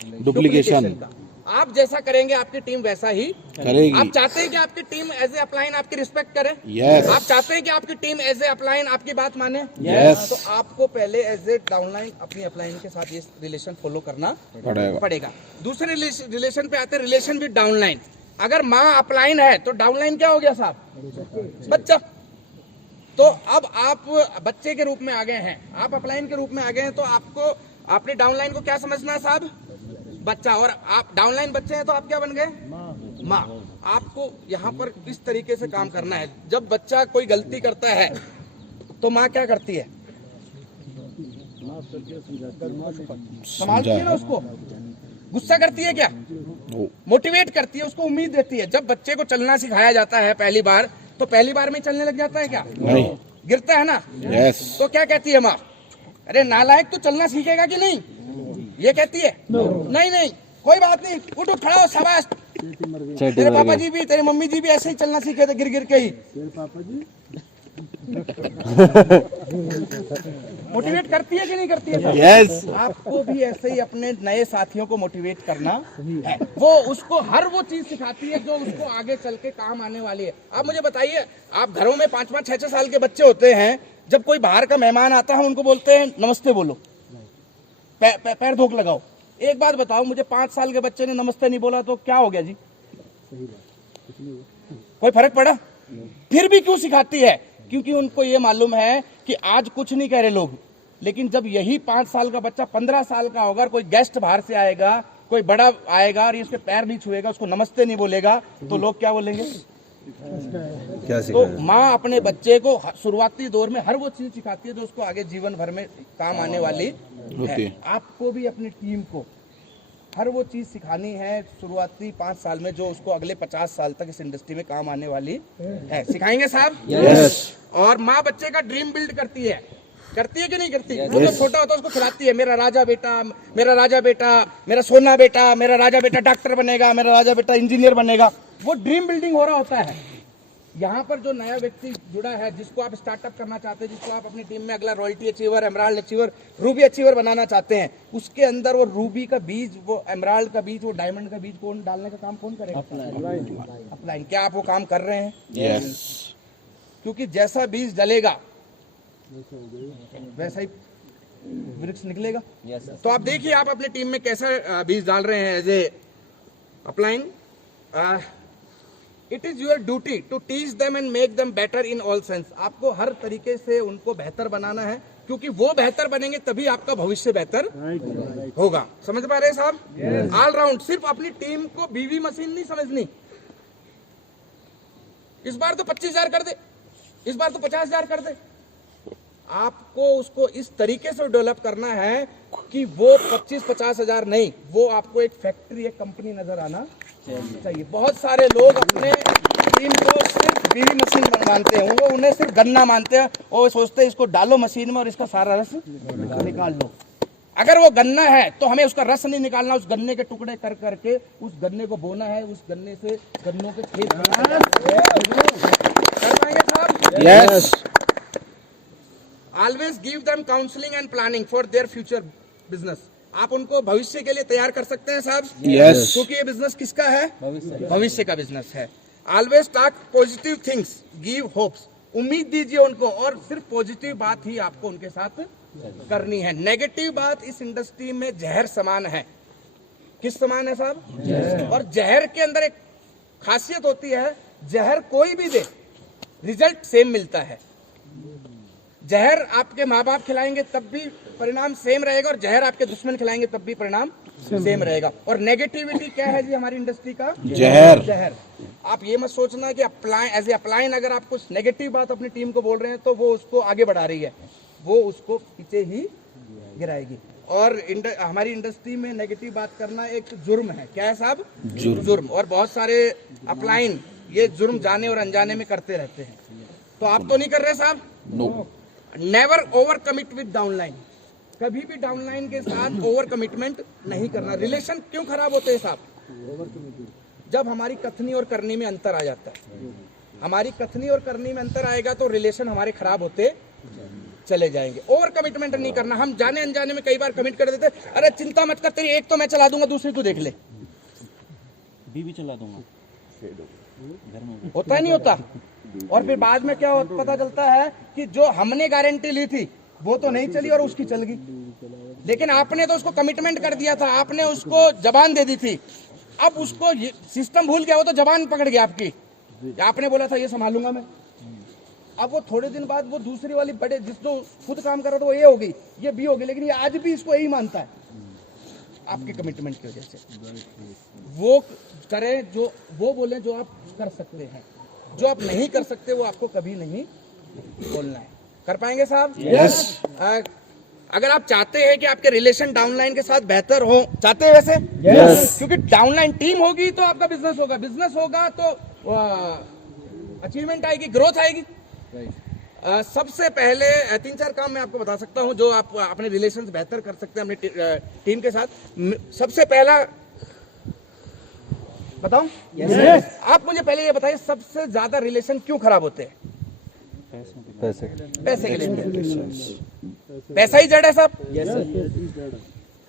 डुप्लीकेशन का। आप जैसा करेंगे आपकी टीम वैसा ही करेगी। आप चाहते हैं कि आपकी टीम एज ए अपलाइन आपकी रिस्पेक्ट करे? यस। आप चाहते हैं कि आपकी टीम एज ए अपलाइन आपकी बात माने? यस। तो आपको पहले एज ए डाउनलाइन अपनी अपलाइन के साथ ये रिलेशन फॉलो करना पड़ेगा। दूसरे रिलेशन पे आते हैं, रिलेशन विद डाउनलाइन। अगर माँ अपलाइन है तो डाउनलाइन क्या हो गया साहब? बच्चा। तो अब आप बच्चे के रूप में आ गए हैं, आप अपलाइन के रूप में आ गए हैं, तो आपको अपने डाउनलाइन को क्या समझना है साहब? बच्चा। और आप डाउनलाइन बच्चे हैं तो आप क्या बन गए? माँ। आपको यहाँ पर इस तरीके से काम करना है। जब बच्चा कोई गलती करता है तो माँ क्या करती है? संभालती है ना उसको। गुस्सा करती है क्या? मोटिवेट करती है, उसको उम्मीद देती है। जब बच्चे को चलना सिखाया जाता है पहली बार, तो पहली बार में चलने लग जाता है क्या? नहीं। गिरता है ना। यस। तो क्या कहती है माँ? अरे नालायक, तू चलना सीखेगा कि नहीं? ये कहती है? नहीं। कोई बात नहीं, उठ उठ खड़ा हो, शाबाश। तेरे पापा जी भी, तेरे मम्मी जी भी ऐसे ही चलना सीखे थे, गिर गिर के ही। पापा जी मोटिवेट करती है कि नहीं करती है? यस। आपको भी ऐसे ही अपने नए साथियों को मोटिवेट करना है। वो उसको हर वो चीज सिखाती है जो उसको आगे चल के काम आने वाली है। आप मुझे बताइए, आप घरों में 5-5, 6-6 साल के बच्चे होते हैं, जब कोई बाहर का मेहमान आता है उनको बोलते हैं नमस्ते बोलो, पैर धोक लगाओ। एक बात बताओ मुझे, 5 साल के बच्चे ने नमस्ते नहीं बोला तो क्या हो गया जी? कोई फर्क पड़ा? फिर भी क्यों सिखाती है? क्योंकि उनको ये मालूम है कि आज कुछ नहीं कह रहे लोग, लेकिन जब यही 5 साल का बच्चा 15 साल का होगा, कोई गेस्ट बाहर से आएगा, कोई बड़ा आएगा और ये उसके पैर नहीं छुएगा, उसको नमस्ते नहीं बोलेगा, तो लोग क्या बोलेंगे? क्या तो माँ अपने बच्चे को शुरुआती दौर में हर वो चीज सिखाती है जो उसको आगे जीवन भर में काम आने वाली है। आपको भी अपनी टीम को हर वो चीज सिखानी है शुरुआती 5 साल में जो उसको अगले 50 साल तक इस इंडस्ट्री में काम आने वाली है। सिखाएंगे साहब? यस। और माँ बच्चे का ड्रीम बिल्ड करती है कि नहीं करती? वो जब छोटा होता है उसको खिलाती है, मेरा राजा बेटा, मेरा राजा बेटा, मेरा सोना बेटा, मेरा राजा बेटा डॉक्टर बनेगा, मेरा राजा बेटा इंजीनियर बनेगा। वो ड्रीम बिल्डिंग हो रहा होता है। यहाँ पर जो नया व्यक्ति जुड़ा है, जिसको आप स्टार्टअप करना चाहते हैं, जिसको आप अपनी टीम में अगला royalty achiever, emerald achiever, ruby achiever बनाना चाहते हैं, उसके अंदर वो रूबी का बीज, वो एमराल्ड का बीज, वो डायमंड का बीज कौन डालने का काम कौन करेगा? अपलाइन। क्या आप वो काम कर रहे हैं? यस। क्योंकि जैसा बीज डलेगा वैसा ही वृक्ष निकलेगा। तो आप देखिए आप अपनी टीम में कैसा बीज डाल रहे हैं as a upline. It is your duty to teach them and make them better in all sense. आपको हर तरीके से उनको बेहतर बनाना है, क्योंकि वो बेहतर बनेंगे तभी आपका भविष्य बेहतर होगा। समझ पा रहे हैं साहब? All round. सिर्फ अपनी टीम को बीवी मशीन नहीं समझनी। इस बार तो 25,000 कर दे, इस बार तो 50,000 कर दे। आपको उसको इस तरीके से डेवलप करना है कि वो 25-50 हजार नहीं, वो आपको एक फैक्ट्री, एक कंपनी नजर आना चाहिए। बहुत सारे लोग अपने टीम को सिर्फ बीवी मशीन मानते हैं, वो उन्हें सिर्फ गन्ना मानते हैं, और सोचते हैं इसको डालो मशीन में और इसका सारा रस निकाल लो। अगर वो गन्ना है तो हमें उसका रस नहीं निकालना, उस गन्ने के टुकड़े कर करके उस गन्ने को बोना है, उस गन्ने से गन्नों के खेत कर पाएंगे साहब? Yes. Always give them counselling and planning for their future business. आप उनको भविष्य के लिए तैयार कर सकते हैं साहब? यस। क्योंकि ये बिजनेस किसका है? भविष्य का बिजनेस है। Always talk positive things, give hopes. उम्मीद दीजिए उनको, और सिर्फ पॉजिटिव बात ही आपको उनके साथ करनी है। नेगेटिव बात इस इंडस्ट्री में जहर समान है। किस समान है साहब? और जहर के अंदर एक खासियत होती है, जहर कोई भी दे रिजल्ट सेम मिलता है। जहर आपके माँ बाप खिलाएंगे तब भी परिणाम सेम रहेगा, और जहर आपके दुश्मन खिलाएंगे तब भी परिणाम सेम रहेगा। और नेगेटिविटी क्या है जी हमारी इंडस्ट्री का? जहर। जहर। आप ये मत सोचना कि एज ए अपलाइन अगर आप कुछ नेगेटिव बात अपनी टीम को बोल रहे हैं तो वो उसको आगे बढ़ा रही है, वो उसको पीछे ही गिराएगी। और हमारी इंडस्ट्री में नेगेटिव बात करना एक जुर्म है। क्या है साहब? जुर्म। और बहुत सारे अपलाइन ये जुर्म जाने और अनजाने में करते रहते हैं। तो आप तो नहीं कर रहे साहब? No. Never overcommit with downline. कभी भी डाउनलाइन के साथ ओवर कमिटमेंट नहीं करना। रिलेशन क्यों खराब होते हैं साहब? जब हमारी कथनी और करनी में अंतर आ जाता है। हमारी कथनी और करनी में अंतर आएगा तो रिलेशन हमारे खराब होते चले जाएंगे। ओवर कमिटमेंट नहीं करना। हम जाने अनजाने में कई बार कमिट कर देते, अरे चिंता मत कर, तेरी एक तो मैं चला दूंगा, दूसरी तू देख ले, बीवी चला दूंगा। होता ही नहीं होता। और फिर बाद में क्या पता चलता है कि जो हमने गारंटी ली थी वो तो नहीं चली और उसकी चल गई, लेकिन आपने तो उसको कमिटमेंट कर दिया था, आपने उसको जबान दे दी थी। अब उसको सिस्टम भूल गया, वो तो जबान पकड़ गया आपकी, आपने बोला था ये संभालूंगा मैं। अब वो थोड़े दिन बाद वो दूसरी वाली बड़े जिस जो खुद काम कर रहा था वो ये होगी, ये भी होगी, लेकिन ये आज भी इसको यही मानता है आपके कमिटमेंट की वजह से। वो करें जो वो बोले जो आप कर सकते हैं, जो आप नहीं कर सकते वो आपको कभी नहीं बोलना है। कर पाएंगे साहब? यस। अगर आप चाहते हैं कि आपके रिलेशन डाउनलाइन के साथ बेहतर हो, चाहते हैं वैसे? यस। क्योंकि डाउनलाइन टीम होगी तो आपका बिजनेस होगा, बिजनेस होगा तो अचीवमेंट आएगी, ग्रोथ आएगी। सबसे पहले 3-4 काम मैं आपको बता सकता हूं जो आप अपने रिलेशंस बेहतर कर सकते हैं अपनी टीम के साथ। सबसे पहला बताओ। आप मुझे पहले ये बताइए, सबसे ज्यादा रिलेशन क्यों खराब होते हैं? पैसे पैसे के लिए। पैसा ही जड़ है साहब।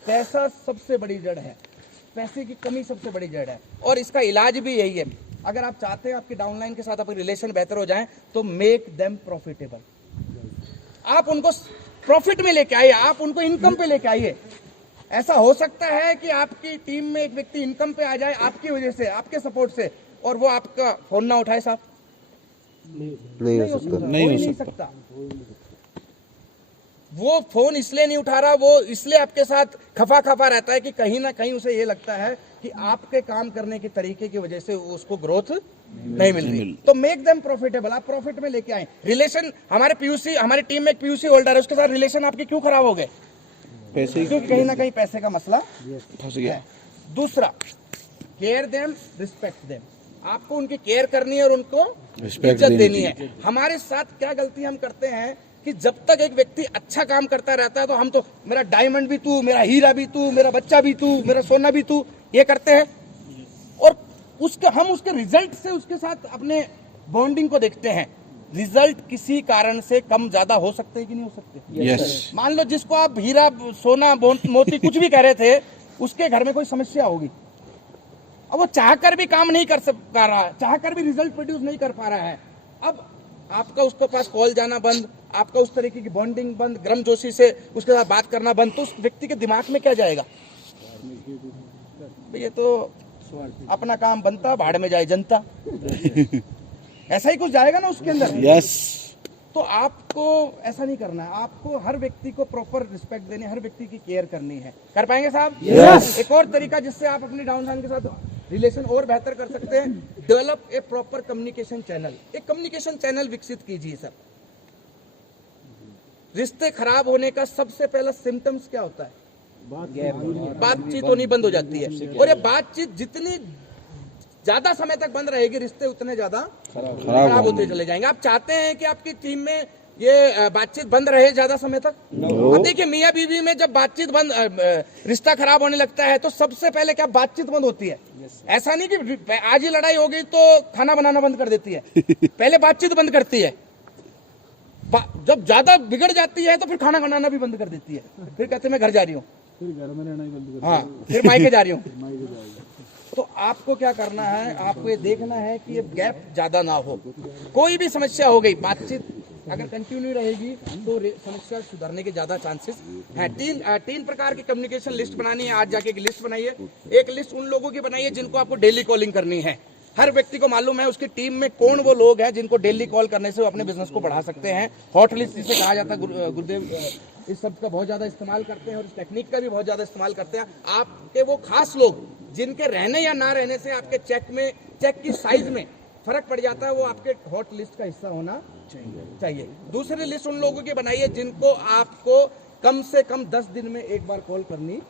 पैसा सबसे बड़ी जड़ है, पैसे की कमी सबसे बड़ी जड़ है, और इसका इलाज भी यही है। अगर आप चाहते हैं आपके डाउनलाइन के साथ आपके रिलेशन बेहतर हो जाए, तो मेक देम प्रॉफिटेबल। आप उनको प्रॉफिट में लेके आइए, आप उनको इनकम पे लेके आइए। ऐसा हो सकता है कि आपकी टीम में एक व्यक्ति इनकम पे आ जाए आपकी वजह से, आपके सपोर्ट से, और वो आपका फोन ना उठाए साहब। नहीं हो सकता। नहीं हो सकता। वो फोन इसलिए नहीं उठा रहा, वो इसलिए आपके साथ खफा खफा रहता है कि कहीं ना कहीं उसे ये लगता है कि आपके काम करने के तरीके की वजह से उसको ग्रोथ नहीं मिल रही। तो मेक देम प्रॉफिटेबल, आप प्रॉफिट में लेके आए। रिलेशन, हमारे पीयूसी, हमारी टीम में एक पीयूसी होल्डर है, उसके साथ रिलेशन आपके क्यों खराब हो गए? पैसे क्योंकि कहीं ना कहीं पैसे का मसला फंस गया। है। दूसरा, केयर देम, रिस्पेक्ट देम। आपको उनकी केयर करनी है और उनको इज्जत देनी है। हमारे साथ क्या गलती हम करते हैं कि जब तक एक व्यक्ति अच्छा काम करता रहता है तो हम तो मेरा डायमंड भी तू, मेरा हीरा भी तू, मेरा बच्चा भी तू, मेरा सोना भी तू, ये करते हैं, और हम उसके रिजल्ट से उसके साथ अपने बॉन्डिंग को देखते हैं। रिजल्ट किसी कारण से कम ज्यादा हो सकते हैं कि नहीं हो सकते? यस। मान लो जिसको आप हीरा, सोना, मोती कुछ भी कह रहे थे, उसके घर में कोई समस्या होगी, अब वो चाहकर भी काम नहीं कर पा रहा है, चाहकर भी रिजल्ट प्रोड्यूस नहीं कर पा रहा है। अब आपका उसके पास कॉल जाना बंद, आपका उस तरीके की बॉन्डिंग बंद, गर्मजोशी से उसके साथ बात करना बंद, तो उस व्यक्ति के दिमाग में क्या जाएगा? ये तो अपना काम बनता, भाड़ में जाए जनता। ऐसा ही कुछ जाएगा ना उसके अंदर। यस। तो आपको ऐसा नहीं करना है, आपको हर व्यक्ति को प्रॉपर रिस्पेक्ट देनी, हर व्यक्ति की केयर करनी है। कर पाएंगे साहब? Yes. एक और तरीका जिससे आप अपने डाउनलाइन के साथ रिलेशन और बेहतर कर सकते हैं, develop a proper communication channel. एक कम्युनिकेशन चैनल विकसित कीजिए सर। रिश्ते खराब होने का सबसे पहला सिम्टम्स क्या होता है? बातचीत होनी बंद हो जाती है, और ये बातचीत जितनी ज्यादा समय तक बंद रहेगी, रिश्ते उतने ज्यादा खराब होते चले जाएंगे। आप चाहते हैं कि आपकी टीम में ये बातचीत बंद रहे ज्यादा समय तक? अब देखिए, मियाँ बीवी में जब बातचीत बंद, रिश्ता खराब होने लगता है, तो सबसे पहले क्या बातचीत बंद होती है? ऐसा नहीं कि आज ही लड़ाई हो गई तो खाना बनाना बंद कर देती है, पहले बातचीत बंद करती है। जब ज्यादा बिगड़ जाती है तो फिर खाना बनाना भी बंद कर देती है, फिर कहते मैं घर जा रही हूँ, हाँ फिर मायके जा रही हूँ। तो आपको क्या करना है, आपको ये देखना है कि ये गैप ज्यादा ना हो। कोई भी समस्या हो गई, बातचीत अगर कंटिन्यू रहेगी तो समस्या सुधरने के ज्यादा चांसेस हैं। तीन प्रकार की कम्युनिकेशन लिस्ट बनानी है। आज जाके एक लिस्ट बनाइए। एक लिस्ट उन लोगों की बनाइए जिनको आपको डेली कॉलिंग करनी है। हर व्यक्ति को मालूम है उसकी टीम में कौन वो लोग हैं जिनको डेली कॉल करने से वो अपने बिजनेस को बढ़ा सकते हैं। हॉट लिस्ट जिसे कहा जाता है, गुरुदेव इस शब्द का बहुत ज्यादा इस्तेमाल करते हैं और इस टेक्निक का भी बहुत ज्यादा इस्तेमाल करते हैं। आपके वो खास लोग जिनके रहने या ना रहने से आपके चेक की साइज में फर्क पड़ जाता है, वो आपके हॉट लिस्ट का हिस्सा होना चाहिए। दूसरी लिस्ट उन लोगों की बनाइए जिनको आपको कम से कम 10 दिन में एक बार कॉल करनी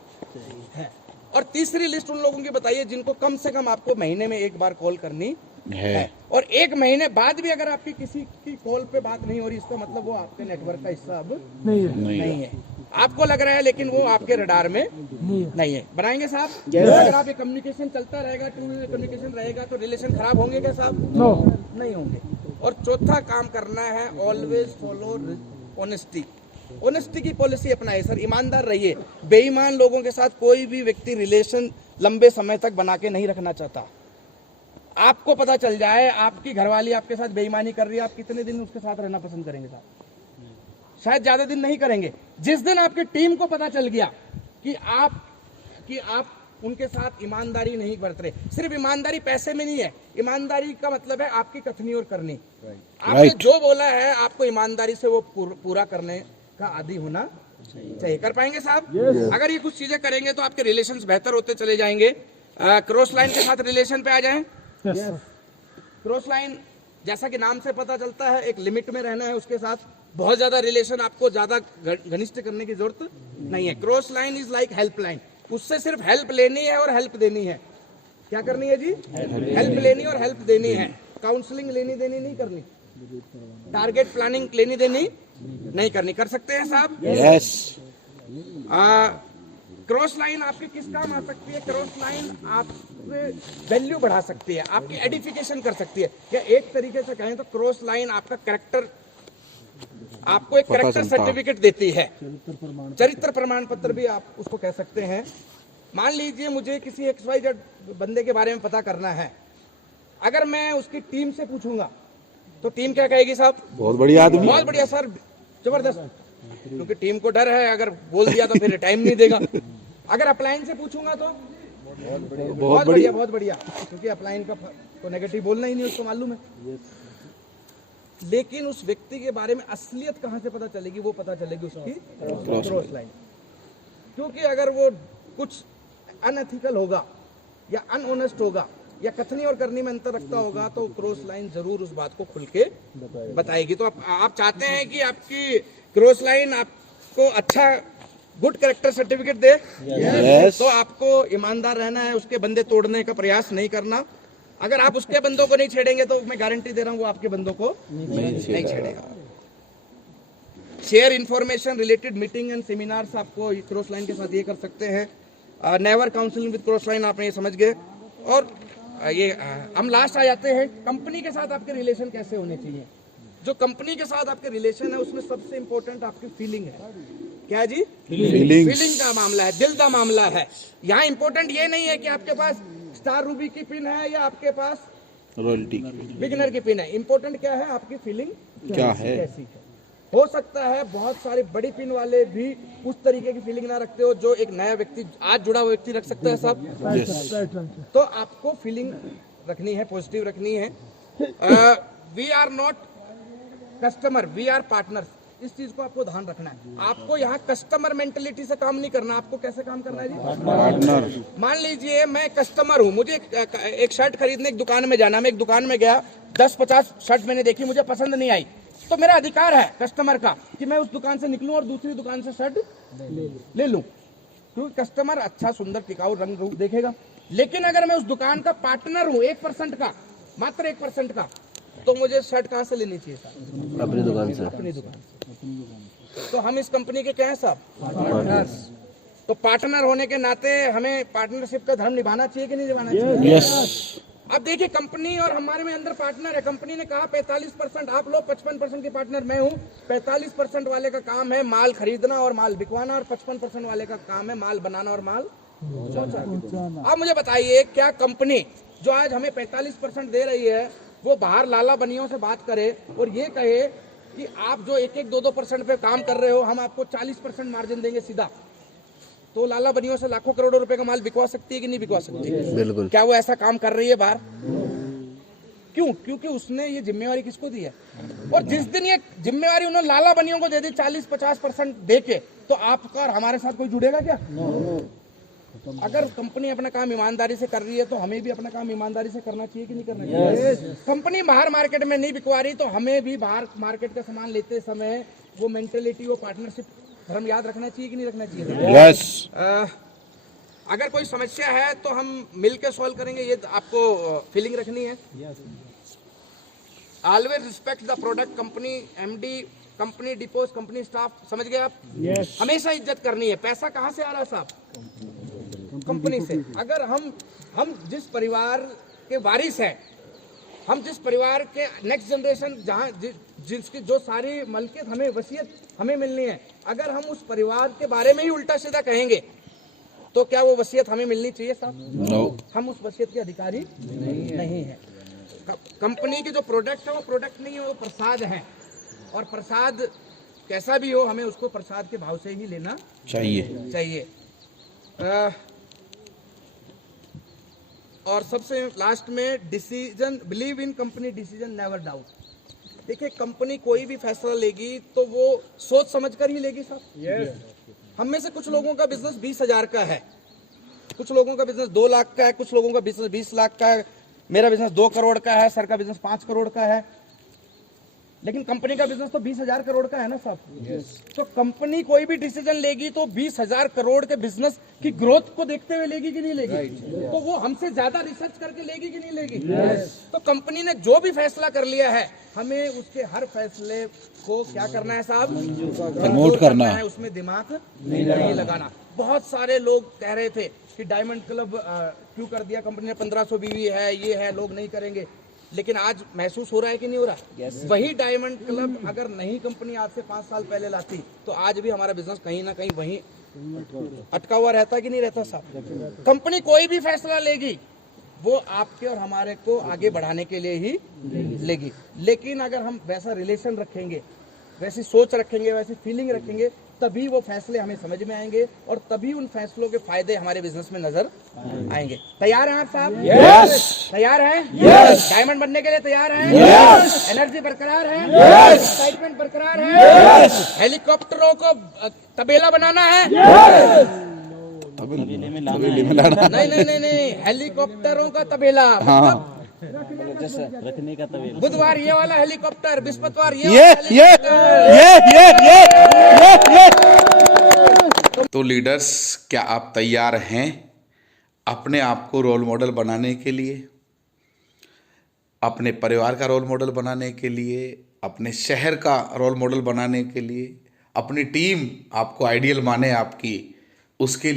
है। और तीसरी लिस्ट उन लोगों की बताइए जिनको कम से कम आपको महीने में एक बार कॉल करनी है। और एक महीने बाद भी अगर आपकी किसी की कॉल पे बात नहीं हो रही, इसका मतलब वो आपके नेटवर्क का हिस्सा अब नहीं है। आपको लग रहा है लेकिन वो आपके रडार में नहीं है। बनाएंगे साहब? अगर आप ये कम्युनिकेशन चलता रहेगा, टू वे कम्युनिकेशन रहेगा, तो रिलेशन खराब होंगे क्या साहब? नहीं होंगे। और चौथा काम करना है, ऑलवेज फॉलो ऑनेस्टी। ऑनेस्टी की पॉलिसी अपनाइए सर, ईमानदार रहिए। बेईमान लोगों के साथ कोई भी व्यक्ति रिलेशन लंबे समय तक बना के नहीं रखना चाहता। आपको पता चल जाए आपकी घरवाली आपके साथ बेईमानी कर रही है, आप कितने दिन उसके साथ रहना पसंद करेंगे साहब? शायद ज्यादा दिन नहीं करेंगे। जिस दिन आपकी टीम को पता चल गया कि आप उनके साथ ईमानदारी नहीं बरत रहे, सिर्फ ईमानदारी पैसे में नहीं है, ईमानदारी का मतलब है आपकी कथनी और करनी। आपने जो बोला है आपको ईमानदारी से वो पूरा करने का आदी होना चाहिए। कर पाएंगे साहब? अगर ये कुछ चीजें करेंगे तो आपके रिलेशंस बेहतर होते चले जाएंगे। क्रॉस लाइन के साथ रिलेशन पे आ जाएं। क्रॉस लाइन जैसा कि नाम से पता चलता है, एक लिमिट में रहना है उसके साथ। बहुत ज्यादा रिलेशन आपको ज्यादा घनिष्ठ करने की जरूरत नहीं है। Cross line is like help line, उससे सिर्फ हेल्प लेनी है और हेल्प देनी है। क्या करनी है जी? हेल्प लेनी और हेल्प देनी है। काउंसलिंग लेनी देनी नहीं करनी, टारगेट प्लानिंग लेनी देनी नहीं करनी। कर सकते हैं साहब? यस। क्रॉस लाइन आपके किस काम आ सकती है? क्रॉस लाइन आप वैल्यू बढ़ा सकती है, आपकी एडिफिकेशन कर सकती है, या एक तरीके से कहें तो क्रॉस लाइन आपका कैरेक्टर, आपको एक कैरेक्टर सर्टिफिकेट देती है, चरित्र प्रमाण पत्र भी आप उसको कह सकते हैं। मान लीजिए मुझे किसी XYZ बंदे के बारे में पता करना है, अगर मैं उसकी टीम से पूछूंगा तो टीम क्या कहेगी? साहब बहुत बढ़िया आदमी, बहुत बढ़िया सर, जबरदस्त, क्योंकि टीम को डर है, अगर बोल दिया तो फिर टाइम नहीं देगा। अगर अपलाइन से पूछूंगा तो बहुत बढ़िया, बहुत बढ़िया, क्योंकि अपलाइन का तो नेगेटिव बोलना ही नहीं, उसको मालूम है। लेकिन उस व्यक्ति के बारे में असलियत कहां से पता चलेगी? वो पता चलेगी उसकी क्रॉस लाइन, क्योंकि अगर वो कुछ अनएथिकल होगा या अनऑनेस्ट होगा या कथनी और करनी में अंतर रखता होगा तो क्रॉस लाइन जरूर उस बात को खुल के बताएगी। तो आप चाहते हैं कि आपकी क्रॉस लाइन आपको अच्छा गुड कैरेक्टर सर्टिफिकेट दे? Yes. तो आपको ईमानदार रहना है, उसके बंदे तोड़ने का प्रयास नहीं करना। अगर आप उसके बंदों को नहीं छेड़ेंगे तो मैं गारंटी दे रहा हूं वो आपके बंदों को नहीं छेड़ेगा। Share information related meeting and seminars आपको क्रॉस लाइन के साथ ये कर सकते हैं। Never counselling with cross line, आपने ये समझ गए। और ये हम लास्ट आ जाते हैं, कंपनी के साथ आपके रिलेशन कैसे होने चाहिए। जो कंपनी के साथ आपके रिलेशन है उसमें सबसे इंपॉर्टेंट आपकी फीलिंग है। क्या है जी? फीलिंग का मामला है, दिल का मामला है। यहाँ इंपॉर्टेंट ये नहीं है कि आपके पास स्टार रूबी की पिन है या आपके पास रॉयल्टी बिगिनर की पिन है। इंपॉर्टेंट क्या है? आपकी फीलिंग क्या है? कैसी है। हो सकता है बहुत सारे बड़ी पिन वाले भी उस तरीके की फीलिंग ना रखते हो जो एक नया व्यक्ति, आज जुड़ा हुआ व्यक्ति रख सकता है सब। तो आपको फीलिंग रखनी है, पॉजिटिव रखनी है। We are not customer, we are partners, इस चीज को आपको ध्यान रखना है। आपको यहाँ कस्टमर मेंटेलिटी से काम नहीं करना, आपको कैसे काम करना है जी? पार्टनर। मान लीजिए मैं कस्टमर हूँ, मुझे एक शर्ट खरीदने एक दुकान में जाना, मैं एक दुकान में गया, 10-50 शर्ट मैंने देखी, मुझे पसंद नहीं आई, तो मेरा अधिकार है कस्टमर का कि मैं उस दुकान से निकलूं और दूसरी दुकान से शर्ट ले लूं, क्योंकि कस्टमर अच्छा सुंदर टिकाऊ रंग रूप देखेगा। लेकिन अगर मैं उस दुकान का पार्टनर हूँ 1% का, मात्र 1% का, तो मुझे शर्ट कहाँ से लेनी चाहिए साहब? अपनी दुकान से। अपनी दुकान से। तो हम इस कंपनी के क्या हैं साहब? पार्टनर्स। तो पार्टनर होने के नाते हमें पार्टनरशिप का धर्म निभाना चाहिए कि नहीं निभाना चाहिए? यस। अब देखिए, कंपनी और हमारे में अंदर पार्टनर है। कंपनी ने कहा 45% आप लोग, 55% के पार्टनर मैं हूँ। 45% वाले का काम है माल खरीदना और माल बिकवाना, और 55% वाले का काम है माल बनाना और माल पहुंचाना। अब मुझे बताइए, क्या कंपनी जो आज हमें 45% दे रही है वो बाहर लाला बनियों से बात करे और ये कहे कि आप जो 1-2% पे काम कर रहे हो हम आपको 40% मार्जिन देंगे सीधा, तो लाला बनियों से लाखों करोड़ों रुपए का माल बिकवा सकती है कि नहीं बिकवा सकती? बिल्कुल। क्या वो ऐसा काम कर रही है बाहर? क्यों? क्योंकि उसने ये जिम्मेवारी किसको दी है? और जिस दिन ये जिम्मेवारी उन्होंने लाला बनियों को दे दी 40-50% दे के, तो आपका और हमारे साथ कोई जुड़ेगा क्या? अगर कंपनी अपना काम ईमानदारी से कर रही है तो हमें भी अपना काम ईमानदारी से करना चाहिए कि नहीं करना चाहिए? कंपनी बाहर मार्केट में नहीं बिकवा रही तो हमें भी बाहर मार्केट का सामान लेते समय वो मेंटेलिटी, वो पार्टनरशिप धर्म याद रखना चाहिए कि नहीं रखना चाहिए? यस। अगर कोई समस्या है तो हम मिल के सॉल्व करेंगे, ये आपको फीलिंग रखनी है। Always respect the product, company MD, company depots, company staff, समझ गए आप? हमेशा इज्जत करनी है। पैसा कहाँ से आ रहा है साहब? कंपनी से। अगर हम जिस परिवार के वारिस हैं, हम जिस परिवार के नेक्स्ट जनरेशन, जहाँ जिसकी जो सारी मलकियत हमें, वसीयत हमें मिलनी है, अगर हम उस परिवार के बारे में ही उल्टा सीधा कहेंगे तो क्या वो वसीयत हमें मिलनी चाहिए साहब? नो। हम उस वसीयत के अधिकारी नहीं है। कंपनी की जो प्रोडक्ट है वो प्रोडक्ट नहीं है, वो प्रसाद है, और प्रसाद कैसा भी हो हमें उसको प्रसाद के भाव से ही लेना चाहिए। और सबसे लास्ट में decision, believe in company decision, never doubt. देखिए, कंपनी कोई भी फैसला लेगी तो वो सोच समझ कर ही लेगी साहब। हम में से कुछ लोगों का बिजनेस 20,000 का है, कुछ लोगों का बिजनेस 2 लाख का है, कुछ लोगों का बिजनेस 20 लाख का है, मेरा बिजनेस 2 करोड़ का है, सर का बिजनेस 5 करोड़ का है, लेकिन कंपनी का बिजनेस तो 20,000 करोड़ का है ना साहब। तो कंपनी कोई भी डिसीजन लेगी तो 20,000 करोड़ के बिजनेस की ग्रोथ को देखते हुए लेगी कि नहीं लेगी? तो वो हमसे ज्यादा रिसर्च करके लेगी कि नहीं लेगी? तो कंपनी ने जो भी फैसला कर लिया है हमें उसके हर फैसले को क्या करना है साहब? नोट करना है, उसमें दिमाग नहीं लगाना। बहुत सारे लोग कह रहे थे कि डायमंड क्लब क्यों कर दिया कंपनी ने, 1500 बीवी है, ये है, लोग नहीं करेंगे। लेकिन आज महसूस हो रहा है कि नहीं हो रहा? वही डायमंड क्लब अगर नहीं कंपनी आज से 5 साल पहले लाती तो आज भी हमारा बिजनेस कहीं ना कहीं वहीं अटका हुआ रहता कि नहीं रहता साहब? कंपनी कोई भी फैसला लेगी वो आपके और हमारे को आगे बढ़ाने के लिए ही लेगी। लेकिन अगर हम वैसा रिलेशन रखेंगे, वैसी सोच रखेंगे, वैसी फीलिंग रखेंगे, तभी वो फैसले हमें समझ में आएंगे और तभी उन फैसलों के फायदे हमारे बिजनेस में नजर आएंगे। तैयार हैं आप साहब? Yes! तैयार हैं? Yes! डायमंड बनने के लिए तैयार हैं? Yes! एनर्जी बरकरार है? Yes! एक्साइटमेंट बरकरार है? Yes! हेलीकॉप्टरों को तबेला बनाना है? तबेले में में लाना नहीं नहीं नहीं नहीं, हेलीकॉप्टरों का तबेला। हाँ रखने का तबेला। बुधवार ये वाला हेलीकॉप्टर, बृहस्पतिवार ये ये वाला ये हेलीकॉप्टर। ये तो लीडर्स, क्या आप तैयार हैं अपने आप को रोल मॉडल बनाने के लिए, अपने परिवार का रोल मॉडल बनाने के लिए, अपने शहर का रोल मॉडल बनाने के लिए, अपनी टीम आपको आइडियल माने आपकी, उसके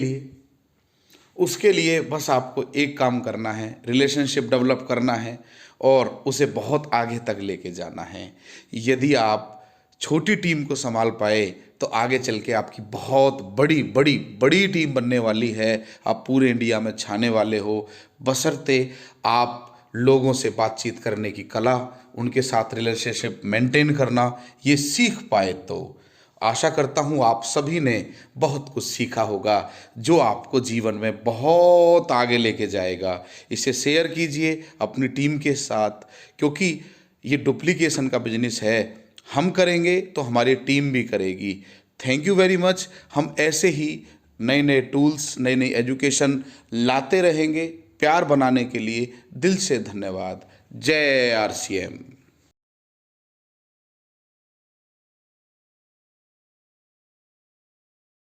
लिए बस आपको एक काम करना है, रिलेशनशिप डेवलप करना है और उसे बहुत आगे तक लेके जाना है। यदि आप छोटी टीम को संभाल पाए तो आगे चल के आपकी बहुत बड़ी बड़ी बड़ी टीम बनने वाली है। आप पूरे इंडिया में छाने वाले हो, बशर्ते आप लोगों से बातचीत करने की कला, उनके साथ रिलेशनशिप मेंटेन करना ये सीख पाए। तो आशा करता हूँ आप सभी ने बहुत कुछ सीखा होगा जो आपको जीवन में बहुत आगे लेके जाएगा। इसे शेयर कीजिए अपनी टीम के साथ, क्योंकि ये डुप्लीकेशन का बिजनेस है। हम करेंगे तो हमारी टीम भी करेगी। Thank you very much. हम ऐसे ही नए नए टूल्स, नई नई एजुकेशन लाते रहेंगे। प्यार बनाने के लिए दिल से धन्यवाद। जय RCM।